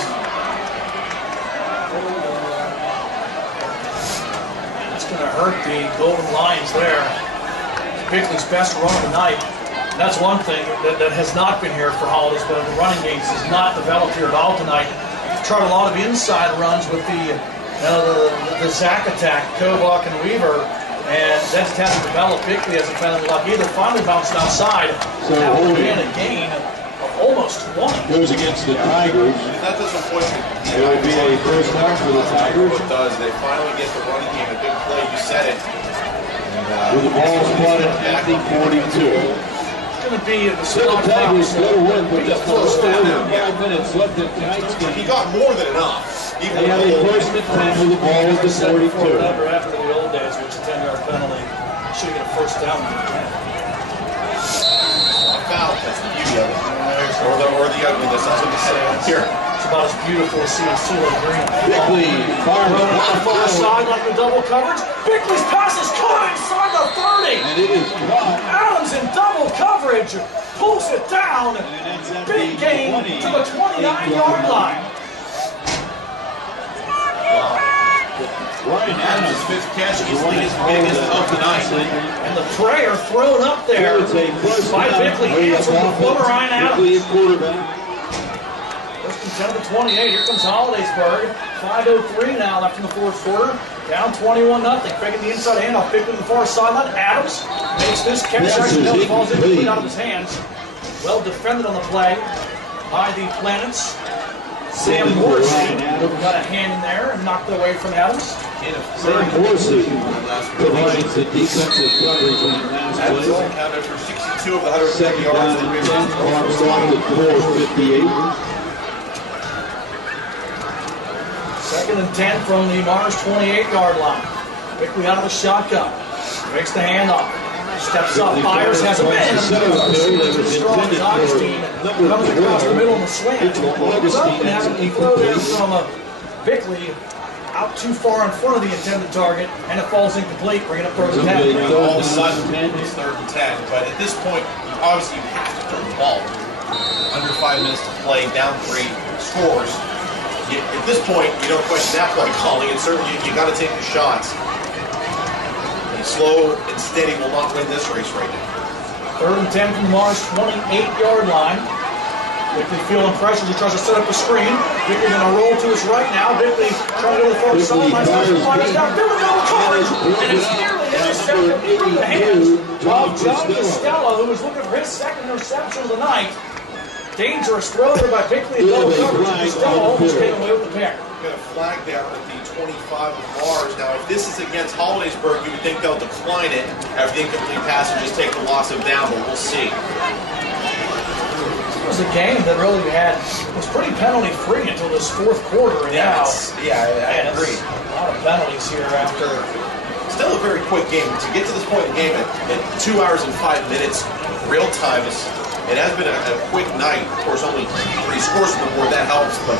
It's going to hurt the Golden Lions there. Bickley's best run of the night. And that's one thing that has not been here for Hollidaysburg. The running game has not developed here at all tonight. Tried a lot of inside runs with the Zach attack, Kovach and Weaver, and that just hasn't developed. Bickley hasn't found any luck either. Finally bounced outside. So that would holding. be a gain of almost 20. Goes against the Tigers. And that doesn't point me. It would be a first down for the Tigers. It does. They finally get the running game. A big play. You said it. And, With the ball spotted at the 42. It's going to be the So the spot Tigers foul, go to win, but be a just a first little down. over 5 minutes left in tonight's he game. got more than enough. Even They have a first and 10 with the ball at the 42. Never after the old days, which is a 10-yard penalty. Should get a first down. A foul. That's the beauty of it. Or the ugliness. That's what they say here. It's about as beautiful as seeing CeeLo Green. Bickley fires On the far it side, like the double coverage. Bickley's pass is caught inside the 30. and it is caught. Adams in double coverage pulls it down. Big gain to the 29-yard line. Ryan Adams' Adams fifth catch. Easily his biggest of the night. And the prayer thrown up there It's a first by down. Bickley. Answered the former Ryan Bickley Adams. at quarterback. First and 10 of the 28. Here comes Hollidaysburg. 5:03 now left in the fourth quarter. Down 21-0. Faking the inside handoff. Picked to the far sideline. Adams makes this catch. Actually, falls incomplete out of his hands. Well defended on the play by the Planets. Sam Morrissey got a hand in there and knocked it away from Adams. Sam Morrissey provides the defensive coverage on the last Adams play. accounted for 62 of the 150 Second yards. down and 10. Clock started at 4:58. Second and 10 from the Mars 28-yard line. Quickly out of the shotgun. Makes the handoff. Steps up, fires, has a man. Strong Dodgers team comes across the middle of the slant. Goes up and has a throw there from Bickley out too far in front of the intended target, and it falls incomplete. Bringing up first and 10. All of a sudden, it's 3rd and 10. But at this point, obviously, you have to throw the ball. Under 5 minutes to play, down 3 scores. At this point, you don't question that play calling, and certainly you got to take the shots. Slow and steady will not win this race right now. 3rd and 10 from Mars 28-yard line. Bickley feeling pressure. He tries to set up a screen. Bickley going to roll to his right now. Bickley trying to go to the far sideline. Fires down. There we go. Coverage. And it's nearly intercepted through the hands of John Costello, who was looking for his second interception of the night. Dangerous throw there by Bickley. Double coverage. Costello almost came away with the pick. Got a flag down at the 25 of Mars. Now, if this is against Hollidaysburg, you would think they'll decline it after the incomplete pass and just take the loss of down, but we'll see. It was a game that really was pretty penalty-free until this fourth quarter. And Yeah, I agree. A lot of penalties here after. Still a very quick game. To get to this point in the game at 2 hours and 5 minutes, real time, it has been a quick night. Of course, only 3 scores on the board, that helps, but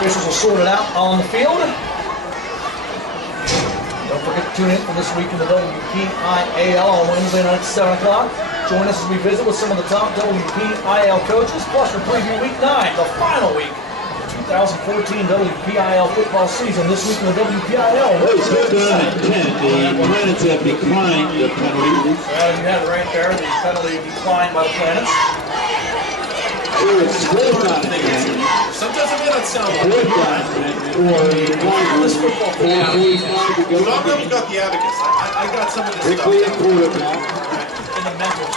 Officials will sort it out on the field. Don't forget to tune in for This Week in the WPIAL on Wednesday night at 7 o'clock. Join us as we visit with some of the top WPIAL coaches, plus we preview Week 9, the final week of the 2014 WPIAL football season. This week in the WPIAL. Third down and 10. The Planets have declined the penalty. Well, you have it right there. The penalty declined by the Planets. sometimes it may not sound like This football team. We've got the abacus. I got some of this stuff. In the mental.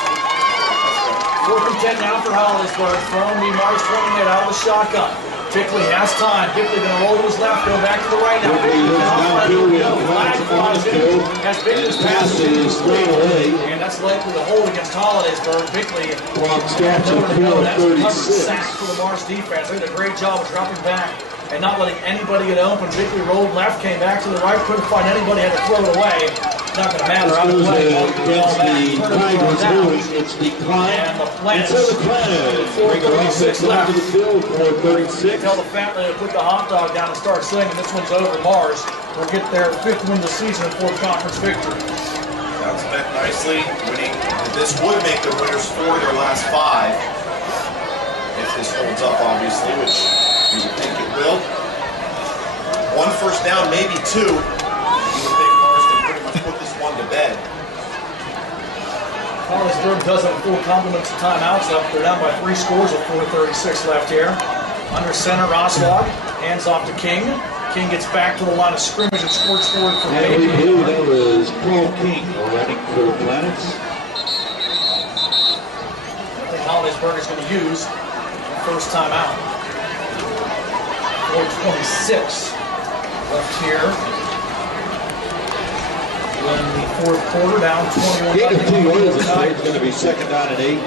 4th and 10 now for Hollidaysburg from the Mars 28 out of the shotgun. Bickley has time. Bickley going to roll to his left, go back to the right now. Bickley flag flies in as Bickley's pass is thrown away. And that's likely the hold against Hollidaysburg. Bickley had nowhere to go. That's a tough sack for the Mars defense. They did a great job of dropping back and not letting anybody get open. Bickley rolled left, came back to the right, couldn't find anybody, had to throw it away. Not going to matter. Either way, it's declined. And the Planets, so the Planets 4:36 left. to the field, 4:36. Tell the family to put the hot dog down and start singing. This one's over. Mars will get their 5th win of the season and 4th conference victory. Bounce back nicely, winning. This would make the winners 4 of their last 5. If this holds up, obviously, which you would think it will. 1 first down, maybe 2. You would think Mars can pretty much put this one to bed. Hollidaysburg does have a full complement of timeouts left. They're down by 3 scores with 4:36 left here. Under center, Roswag hands off to King. King gets back to the line of scrimmage and squirts forward for And we believe that was Paul King running for the Planets. I think Hollidaysburg is going to use the first timeout. 4:26 left here. In the 4th quarter, down 21. Gain of 2 yards is going to be 2nd down and 8.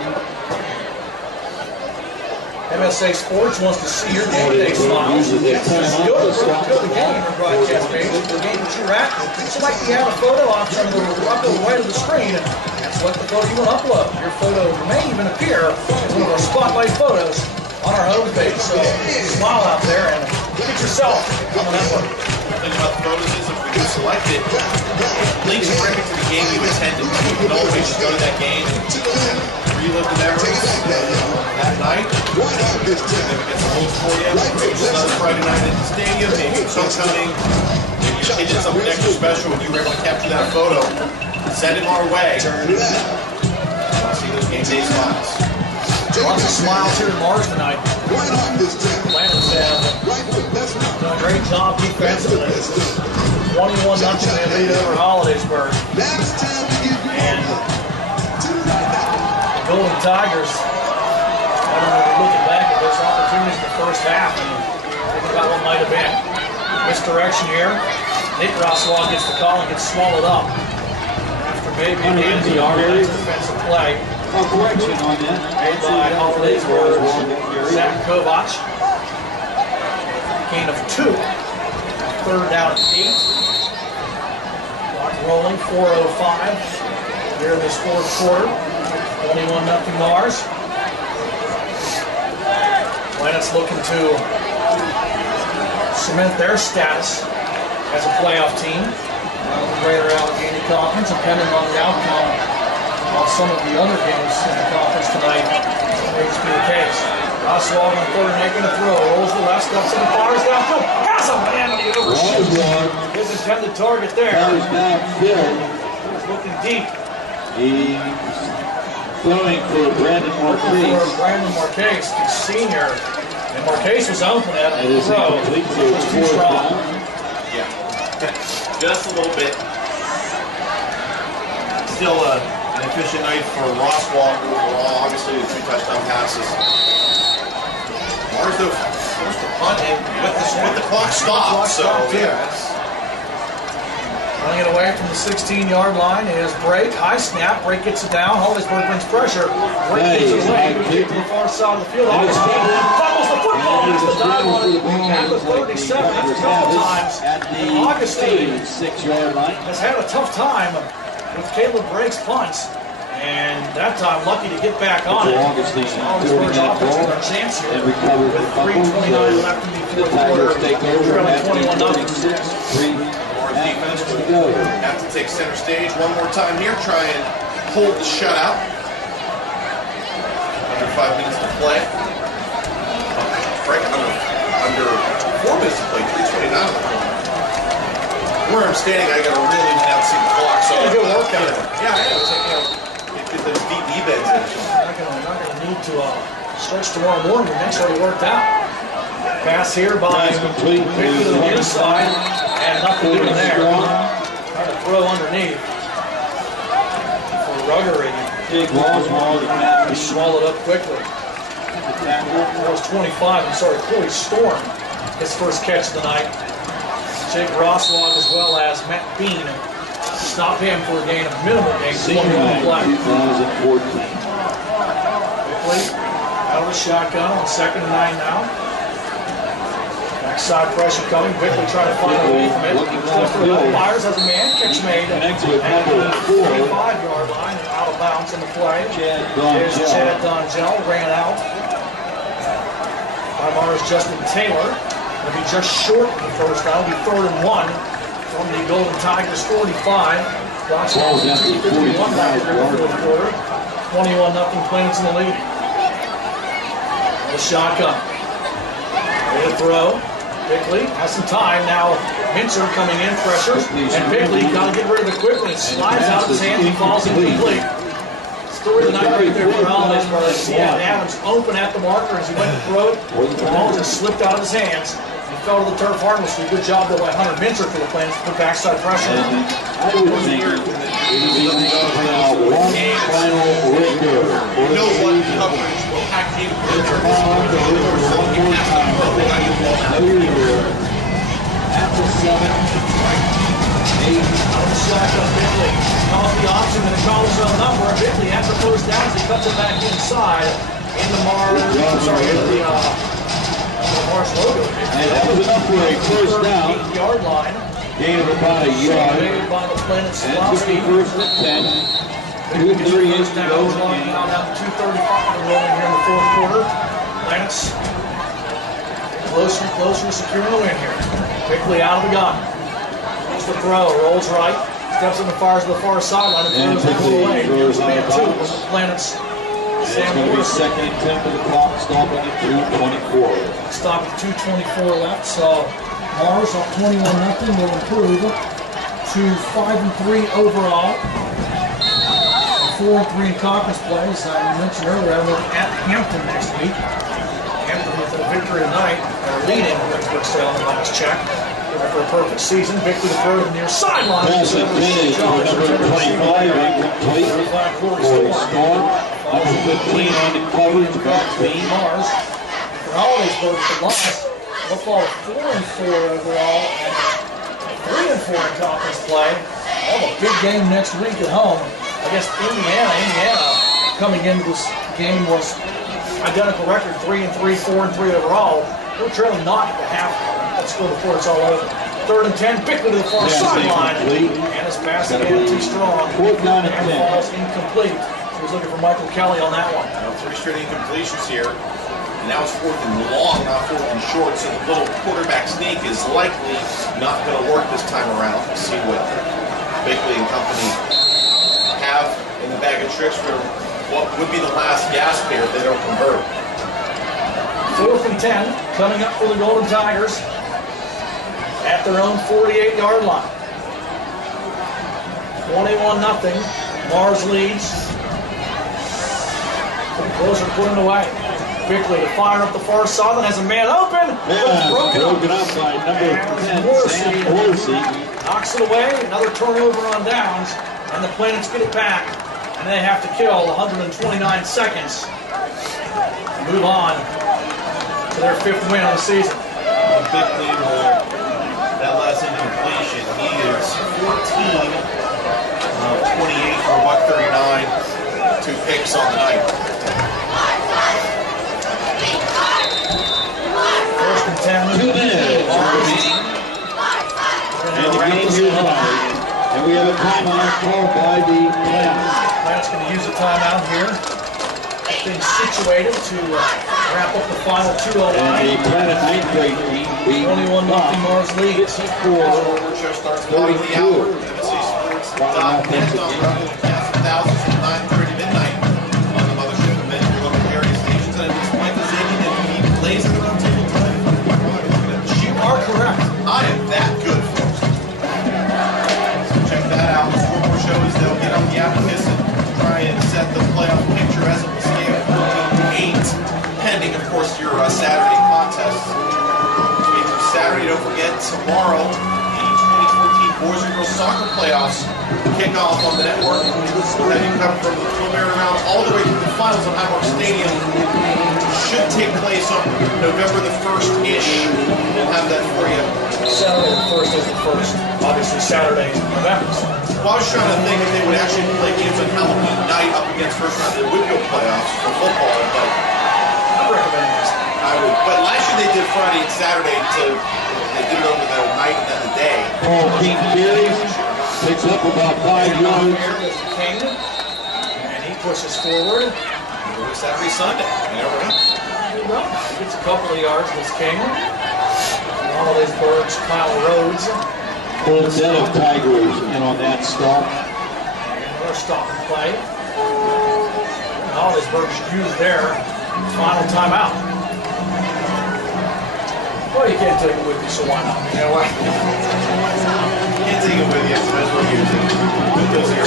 MSA Sports wants to see your game day smile. Go to the game or broadcast page, the game that you're at. Select the add a photo option on the upper right of the screen and select the photo you want to upload. Your photo may even appear as one of our spotlight photos on our homepage. So smile out there and get yourself on the network. The thing about the photos is if we do select it, links directly to the game you attended. You can always just go to that game and relive the memories that night. Maybe get some old for you. Maybe it's another Friday night at the stadium. Maybe it's homecoming. Maybe your kid did something extra special when you were able to capture that photo. Send it our way. see those game day smiles. Lots of smiles here at Mars tonight. Planets have done a great job defensively. 21-0 they lead over Hollidaysburg. And the Golden Tigers, I don't know, they're looking back at those opportunities in the first half and thinking about what might have been. Misdirection here. Nick Roswell gets the call and gets swallowed up. After maybe an anti-organized defensive play. Correction on that. Made by Hollidaysburg's Zach Kovach. Gain of 2. Third down and 8. Clock rolling, 4:05 here in this fourth quarter. 21-0 Mars. Planets looking to cement their status as a playoff team. The Greater Allegheny Conference, depending on the outcome on some of the other games in the conference tonight, may be the case. Oswald on 3rd and 8 going to throw. Rolls the left, steps in the fires downfield. Has a man on the overshoot. His intended target there. He's looking deep. He's throwing for Brandon Marquez. For Brandon Marquez, the senior. And Marquez was open at the throw. It was too strong. Yeah, just a little bit. Still an efficient night for Roswell overall. Obviously, the 2 touchdown passes. Mars though forced to punt and with the clock stopped. So yeah, running it away from the 16-yard line is Brake. High snap. Brake gets it down. Hollidaysburg brings pressure. Brake gets it away. Kick to the far side of the field. Augustine fumbles the football. That's the dive at the 37. That's a couple times. Augustine 6-yard line has had a tough time with Caleb Brake's punts. And that time, lucky to get back on it. Hollidaysburg's offense with a chance here. With 3:29 left in the fourth quarter. Trailing 21-0. Defense will have to take center stage one more time here. Try and hold the shutout. Under 5 minutes to play. Break under 4 minutes to play. 3:29 on the clock. Where I'm standing, I got to really now see the clock. So a good workout. Yeah, I know. Get those deep knee bends in. Not going to need to stretch tomorrow morning. Your neck's already worked out. Pass here by Pick to the near side. And nothing doing there. Trying to throw underneath. For Rugger. He swallowed up quickly. That was 25. I'm sorry, Corey Storm. His first catch of the night. Jake Roswell as well as Matt Bean. Stop him for a gain of minimal gain. 21 play. 2014. Quickly out of the shotgun on 2nd and 9 now. Backside pressure coming. Quickly trying to find a way from it. Fires as a man. Catch made at the 45-yard line. Out of bounds in the play. There's Chad Donjell. Ran out by Mars Justin Taylor. It'll be just short of the first down. It'll be 3rd and 1 from the Golden Tigers 45. Watch 2:51 left in the fourth quarter. 21-0 Planets in the lead. The shotgun. Way to throw. Bickley has some time now. Mincer coming in, pressures, and Bickley got to get rid of it quickly. It slides out of his hands and falls incomplete. Story of the night right there for Hollidaysburg. Yeah, Adams open at the marker as he went to throw it. The ball just slipped out of his hands. He fell to the turf harmlessly. Good job though by Hunter Mincer for the Planets to put backside pressure. I would think it is one final window. You know what coverage will hack you. After 7, 8. Out of the shotgun, Bickley calls the option and a call his own number. Bickley after first downs, he cuts it back inside in the Mars. Into the Mars logo. And that was enough for a first down. 8-yard line. Gain of about a yard. Made by the Planet And Slowski. first and 10. 2:38 to go in the game. Now down to 2:35 and rolling here in the fourth quarter. Planets closer and closer to securing the win here. Quickly out of the gun. Makes the throw, rolls right, steps in the fires to the far sideline and throws it away. Here's man 2 with the Planets. It's going to be 2nd and 10 for the clock, stopping at 2:24. Stop at 2:24 left, so Mars up 21-0 will improve to 5-3 overall. 4-3 in conference plays. I mentioned earlier, I look at Hampton next week. Hampton with a victory tonight, leading with Brookdale on the last check. For a perfect season. Victory the third near sideline. Pass intended for number 25, incomplete. For Storm. Number 15 on the coverage, back to Mars. For Hollidaysburg, the loss. Football 4-4 overall and 3-4 in conference play. They'll have a big game next week at home against Indiana. Coming into this game was identical record, 3-3, 4-3 overall. We're trailing not at the half. Let's go before it's all over. 3rd and 10, Bickley to the far sideline. And his pass again too strong. 4th down and 10. Falls incomplete. He was looking for Michael Kelly on that one. 3 straight incompletions here. And now it's 4th and long, not 4th and short. So the little quarterback sneak is likely not going to work this time around. We'll see what Bickley and company have in the bag of tricks for what would be the last gasp here if they don't convert. 4th and 10, coming up for the Golden Tigers at their own 48-yard line. 21-0. Mars leads. Closer putting away. Bickley to fire up the far sideline, has a man open. Broken up by number 10, Sam Horsey. Knocks it away. Another turnover on downs, and the Planets get it back, and they have to kill 129 seconds. Move on to their 5th win of the season. Bickley will, that last incompletion, he is 14 of 28 for $139, 2 picks on the night. 1st and 10. 2 minutes. And the game here tonight. And we have a timeout called by the Planets. Planets going to use a timeout here. Things situated to wrap up the final 2-0 line. And the Planet 9th grade team beat 21-0 Mars lead. 54. Show starts bottom of the hour. MSA Sports.net thousands from 9:30 to midnight on the mothership of many of your local area stations. And it's Michael Zagan and he plays at the round table tonight. You are correct. I am that good, folks. So check that out. The scoreboard show is they'll get on the abacus and try and set the playoff picture as it will stand at 14-8, pending, of course, your Saturday contest. Saturday, don't forget, tomorrow, the 2014 Boys and Girls Soccer Playoffs kick off on the network. We'll have you covered from the preliminary round all the way through the finals on Highmark Stadium. Should take place on November the 1st-ish. We'll have that for you. Saturday the 1st is the 1st. Obviously, Saturday, November. Well, I was trying to think if they would actually play games on Halloween night up against first round of the WPIAL playoffs for football, but I'd recommend this. I would. But last year they did Friday and Saturday, they did it over the night and then the day. Paul King carries, picks up about 5 yards. Here's King, and he pushes forward. Saturday, Sunday. You never know. He gets a couple of yards, this King. Hollidaysburg's Kyle Rhodes. Full set of Tigers in on that stop. Another stop and play. Hollidaysburg should use their final timeout. Well, you can't take it with you, so why not? You know what? Can't take it with you, so that's what you do. Put those here.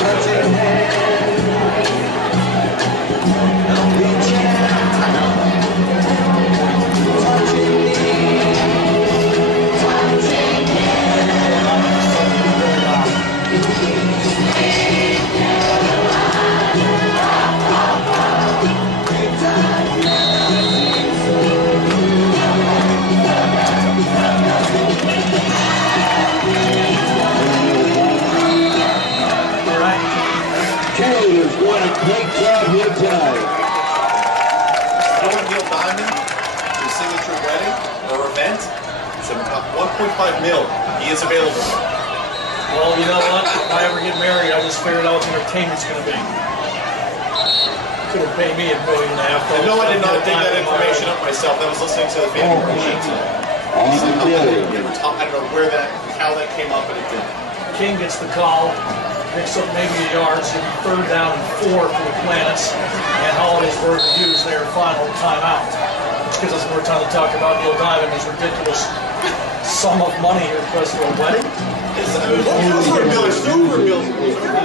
Cheerleaders doing a great job here tonight. Neil Diamond, his signature wedding or event, it's a 1.5 mil. He is available. Well, you know what? If I ever get married, I just figured out what the entertainment's going to be. Could have paid me $1.5 million. No, I did not dig that information up myself. I was listening to the family meeting today. On the day. I don't know how that came up, but it did. King gets the call, picks up maybe a yard, so it'll be 3rd down and 4 for the Planets, and Hollidaysburg will use their final timeout, which gives us more time to talk about Neil Diamond, his ridiculous sum of money here because for a wedding.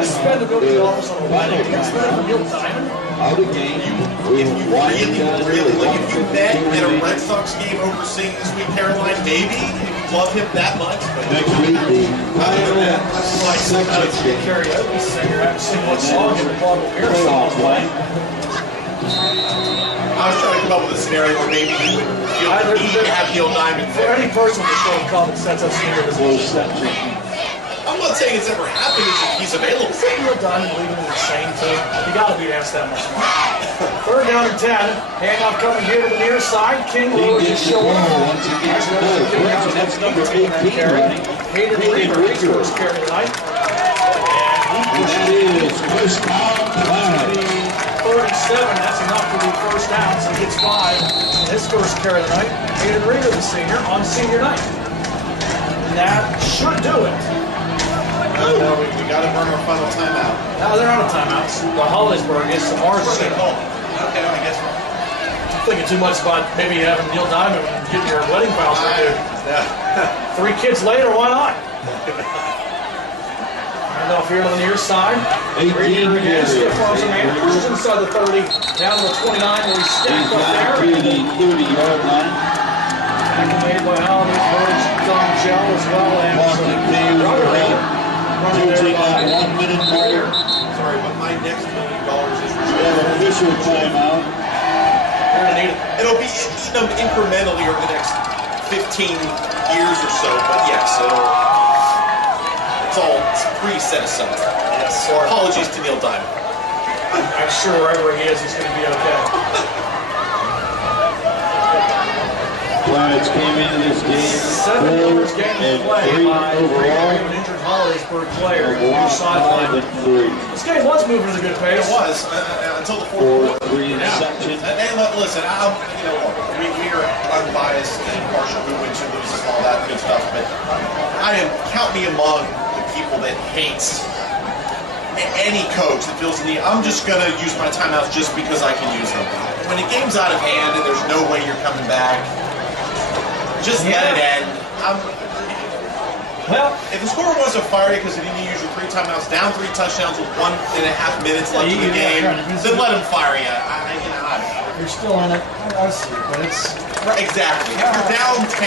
Spend the building office on a wedding. You can spend it for Neil Diamond. Out of game. If you really, like if you met at a Red Sox game overseeing this week, Caroline, maybe if you love him that much. But Next week, the final Like karaoke singer, I haven't seen one song in the bottle of beer songs playing. I was trying to come up with a scenario where maybe he would feel the need to have Neil Diamond For there. any person with showing common sense, I've seen it as a I'm not saying it's ever happened, it's just he's available. Is that Neil Diamond leaving an insane team? You gotta be asked that much more. Third down and 10. Handoff coming here to the near side. King lowers his shoulder. That's number 18. Hayden Reaver, his first carry tonight. And that is first down flag. 37, that's enough to be first down, so he gets 5. His first carry tonight. Hayden Reaver, the senior, on senior night. And that should do it. No, we got to burn our final timeout. Now they're out of timeouts. The Hollidaysburg is tomorrow's Okay, game. okay, I guess. Thinking too much about maybe having Neil Diamond and getting your wedding vows renewed. Yeah. 3 kids later, why not? Handoff here on the near side. 18 Again, stiff arms a man, pushes inside the 30, down to the 29 where he's stacked up there. To the 30-yard line. Tackle made by Hollidaysburg's Don Gell as well as Boston James Tilting that 1 minute mark. Sorry, but my next $1 million is We have an official timeout. It'll be incrementally over the next 15 years or so, but yes, it's all pre-set aside. Yes, So apologies to Neil Diamond. I'm sure wherever he is, he's going to be okay. Planets came into this game 7 numbers game to play 4-3 by overall. an injured Hollidaysburg player on the One sideline. 5-3. This game was moving at a good pace. It was until the fourth quarter. 4-3 interception. And listen, we are unbiased and impartial. Who wins, who loses, all that good stuff. But count me among the people that hates any coach that feels the need. I'm just going to use my timeouts just because I can use them. When the game's out of hand and there's no way you're coming back, just let it end. Well, if the scorer wants to fire you because you didn't use your 3 timeouts, down 3 touchdowns with 1.5 minutes left in the game, then let him fire you. I don't know. you're still in it. I see, but it's... Right, exactly. If you're down 10,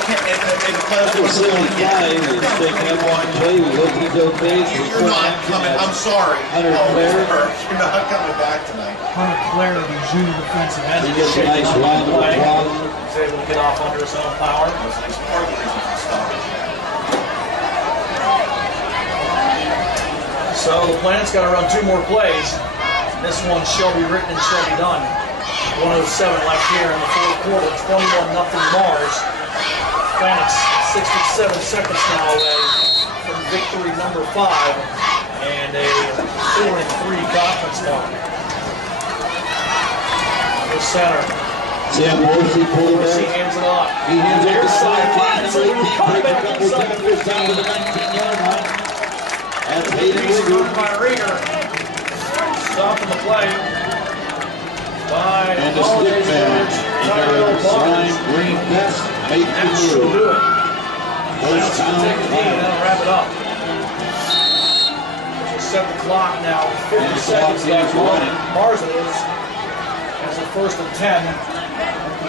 okay, and the players We're are still flying. We're taking up one play. We hope he's okay. you're not coming. I'm sorry. Hunter Claire. You're not coming back tonight. Hunter Claire, the junior defensive end. He gets a nice round of applause. He's able to get off under his own power. That's part of the reason for stopping. So the Planet's got to run 2 more plays. This one shall be written and shall be done. 1:07 left here in the fourth quarter. 21-0 Mars. Planet's 67 seconds now away from victory number 5 and a 4-3 conference mark. The center. Sam Morrissey pulled He back. hands it off. He hands it Near to side. Planets. So we're coming back Couple inside. tackles down to the 19-yard line. That's Hayden He's Reaver. run by Rieger. Stopping the play by And the stick man in their slime green vest made That the should do move. it. First That's going to take a knee and down. that'll wrap it up. We'll set the clock now. 50 And the seconds clock left is running. Mars it is. As a first and 10.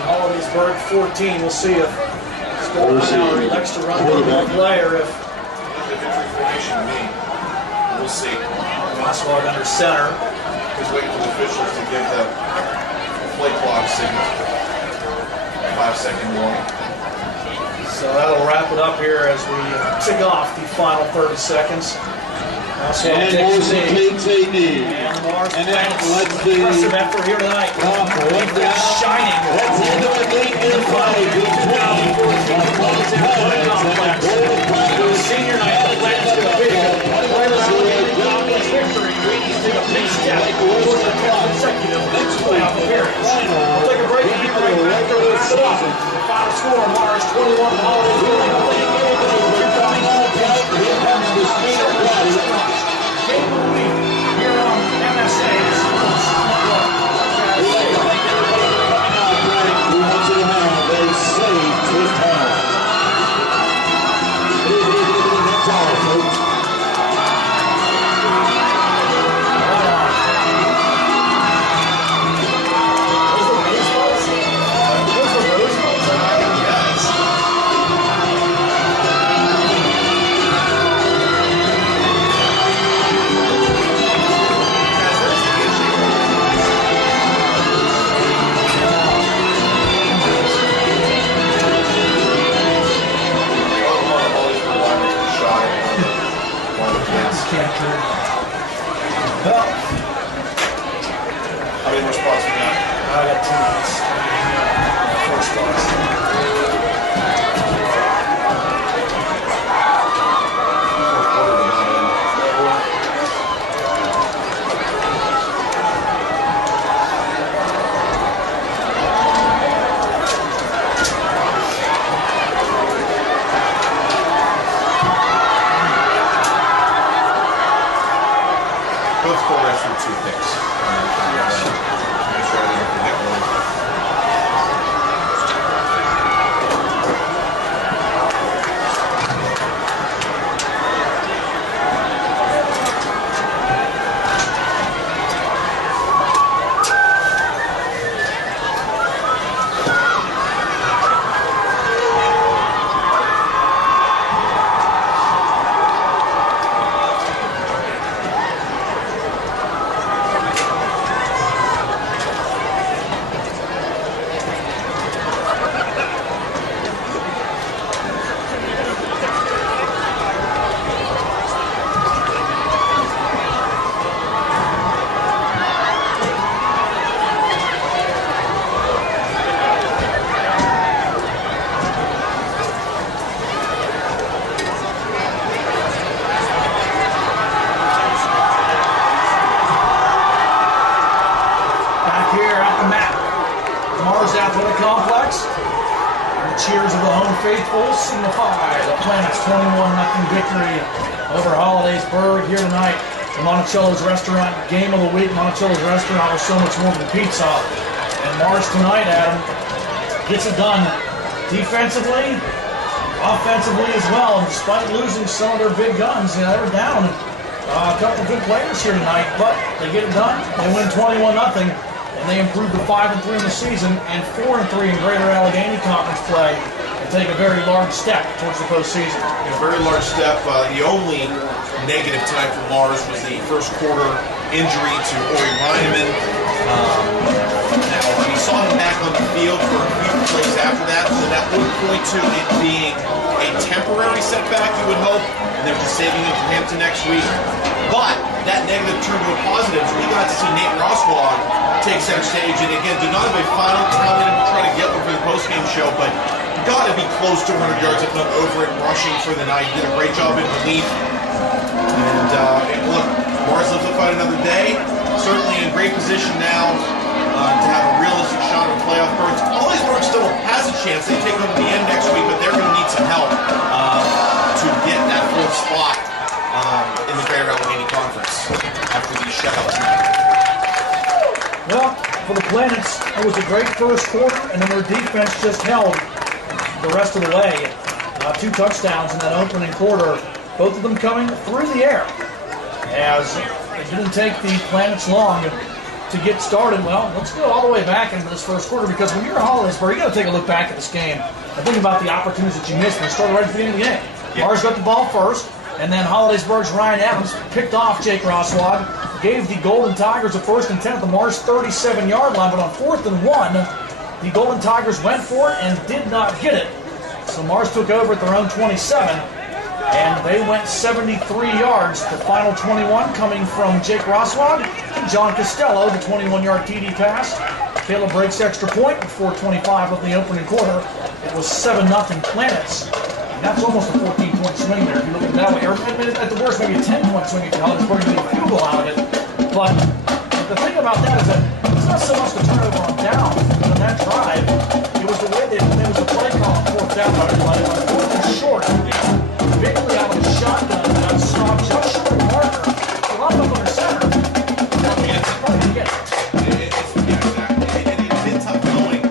Hollidaysburg 14. We'll see if Scott Howard elects to run the play or if The victory formation to me. We'll see. Roswell under center. Just waiting for the officials to give the play clock signal. 5-second warning. So that'll wrap it up here as we tick off the final 30 seconds. Roswell And takes Morrison a knee. takes a knee. And Mars And then Planet's let's see. impressive effort here tonight. One down. Shining. Let's into a game fight between the Planets and the Golden Senior night, the Planet's going to big. Victory. Take a big step towards the consecutive playoff appearance. We'll take a break and be right back to the season. Final score, Mars 21, Hollidaysburg. Here comes the speed body. Game of the week here on MSA. We like to thank everybody for coming out tonight. We want you to have a safe trip home. Well, How many more spots we got? I got 2 minutes. 4 spots. Both quarters for 2 picks. Make sure I didn't forget one. Athletic Complex. The cheers of the home faithful signify the Planet's 21-0 victory over Hollidaysburg here tonight. The Monticello's Restaurant Game of the Week. Monticello's Restaurant was so much more than pizza. And Mars tonight, Adam, gets it done defensively, offensively as well. And despite losing some of their big guns, they were down a couple of good players here tonight, but they get it done. They win 21-0. And they improved to 5-3 in the season and 4-3 in Greater Allegheny Conference play and take a very large step towards the postseason. A very large step. The only negative time for Mars was the first quarter injury to Ori Reineman. Now, we saw him back on the field for a few plays after that, so that would point to it being a temporary setback, you would hope, and they're just saving him for Hampton next week. But that negative turned to a positive, so we got to see Nate Roswag take center stage, and again, did not have a final tally to try to get one for the postgame show, but got to be close to 100 yards, if not over it, rushing for the night. Did a great job in relief. And look, Mars lives to fight another day. Certainly in great position now to have a realistic shot at playoff berths. Hollidaysburg still has a chance. They take them to the end next week, but they're going to need some help to get that 4th spot in the Greater Allegheny Conference after these shutouts. Well, for the Planets, it was a great first quarter, and then their defense just held the rest of the way. 2 touchdowns in that opening quarter, both of them coming through the air. As it didn't take the Planets long to get started. Well, let's go all the way back into this first quarter, because when you're at Hollidaysburg, you got to take a look back at this game and think about the opportunities that you missed when you started right at the beginning of the game. Mars got the ball first, and then Hollidaysburg's Ryan Adams picked off Jake Roswag, gave the Golden Tigers a 1st and 10 at the Mars 37-yard line, but on 4th and 1, the Golden Tigers went for it and did not get it. So Mars took over at their own 27, and they went 73 yards. The final 21 coming from Jake Roswag and John Costello, the 21-yard TD pass. Caleb breaks extra point with 4:25 of the opening quarter. It was 7-0 Planets. And that's almost a 14-point swing there, if you look at it that way. Or at the worst, maybe a 10-point swing if Hollidaysburg can get a field goal out of it. But the thing about that is that it's not so much the turnover on down on that drive. It was the way that there was a play call on 4th down by everybody. On 4th and short, Bickley out of the shotgun and stopped just short of Marker. A lot of them under center. It's probably going to get it. It's been tough going.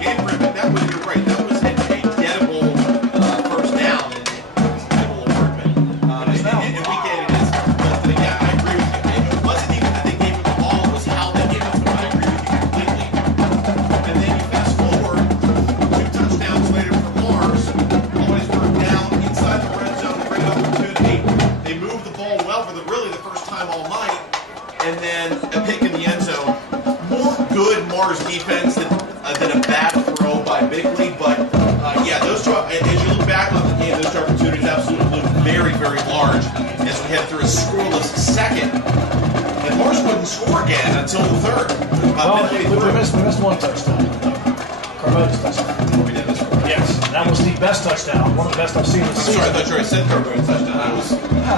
Game ribbon, that was, you're right, that was a gettable first down and we get it is. But yeah, I agree with you. It wasn't even that they gave him the ball, it was how they gave it to him. I agree with you completely. And then you fast forward, 2 touchdowns later for Mars. Hollidaysburg down inside the red zone, great opportunity. They moved the ball well for really the first time all night. And then a pick in the end zone. More good Mars defense than a bad throw by Bickley. But yeah, those two, as you look back on the game, those two opportunities absolutely look very, very large as we head through a scoreless second score again until the third. Well, Midway we through. missed one touchdown. Carmody's touchdown. We did this. Yes, and that was the best touchdown, one of the best I've seen this I'm sorry, I season. thought you already said Carmody's touchdown. I was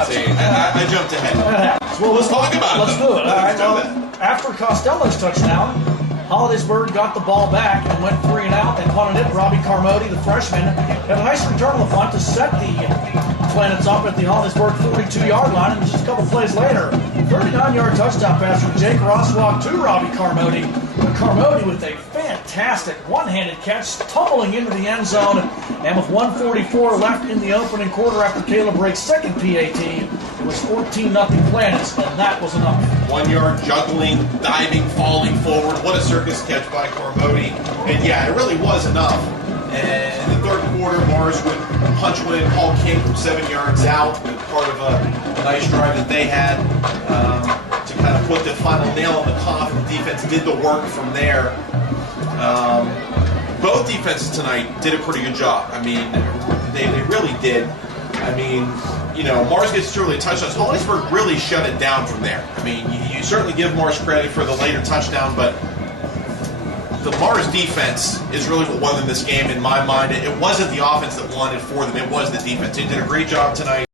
saying, I jumped ahead. Well, Let's talk about it. Let's do it. All right. Let's do Well, that. after Costello's touchdown, Hollidaysburg got the ball back and went 3 and out. They punted it. Robbie Carmody, the freshman, had a nice return on the punt to set the Planets up at the Hollidaysburg 42-yard line. And just a couple plays later, 39-yard touchdown pass from Jake Rosswalk to Robbie Carmody. But Carmody with a fantastic one-handed catch, tumbling into the end zone. And with 1:44 left in the opening quarter after Caleb Rake's second PAT, it was 14-0 Planets, and that was enough. 1 yard juggling, diving, falling forward. What a circus catch by Carmody. And yeah, it really was enough. And in the third quarter, Mars would punch one in. Paul King from 7 yards out, part of a nice drive that they had to kind of put the final nail in the coffin. The defense did the work from there. Both defenses tonight did a pretty good job. I mean, they really did. I mean, you know, Mars gets two early touchdowns. Hollidaysburg really shut it down from there. I mean, you certainly give Mars credit for the later touchdown, but the Mars defense is really what won them this game in my mind. It wasn't the offense that won it for them. It was the defense. They did a great job tonight.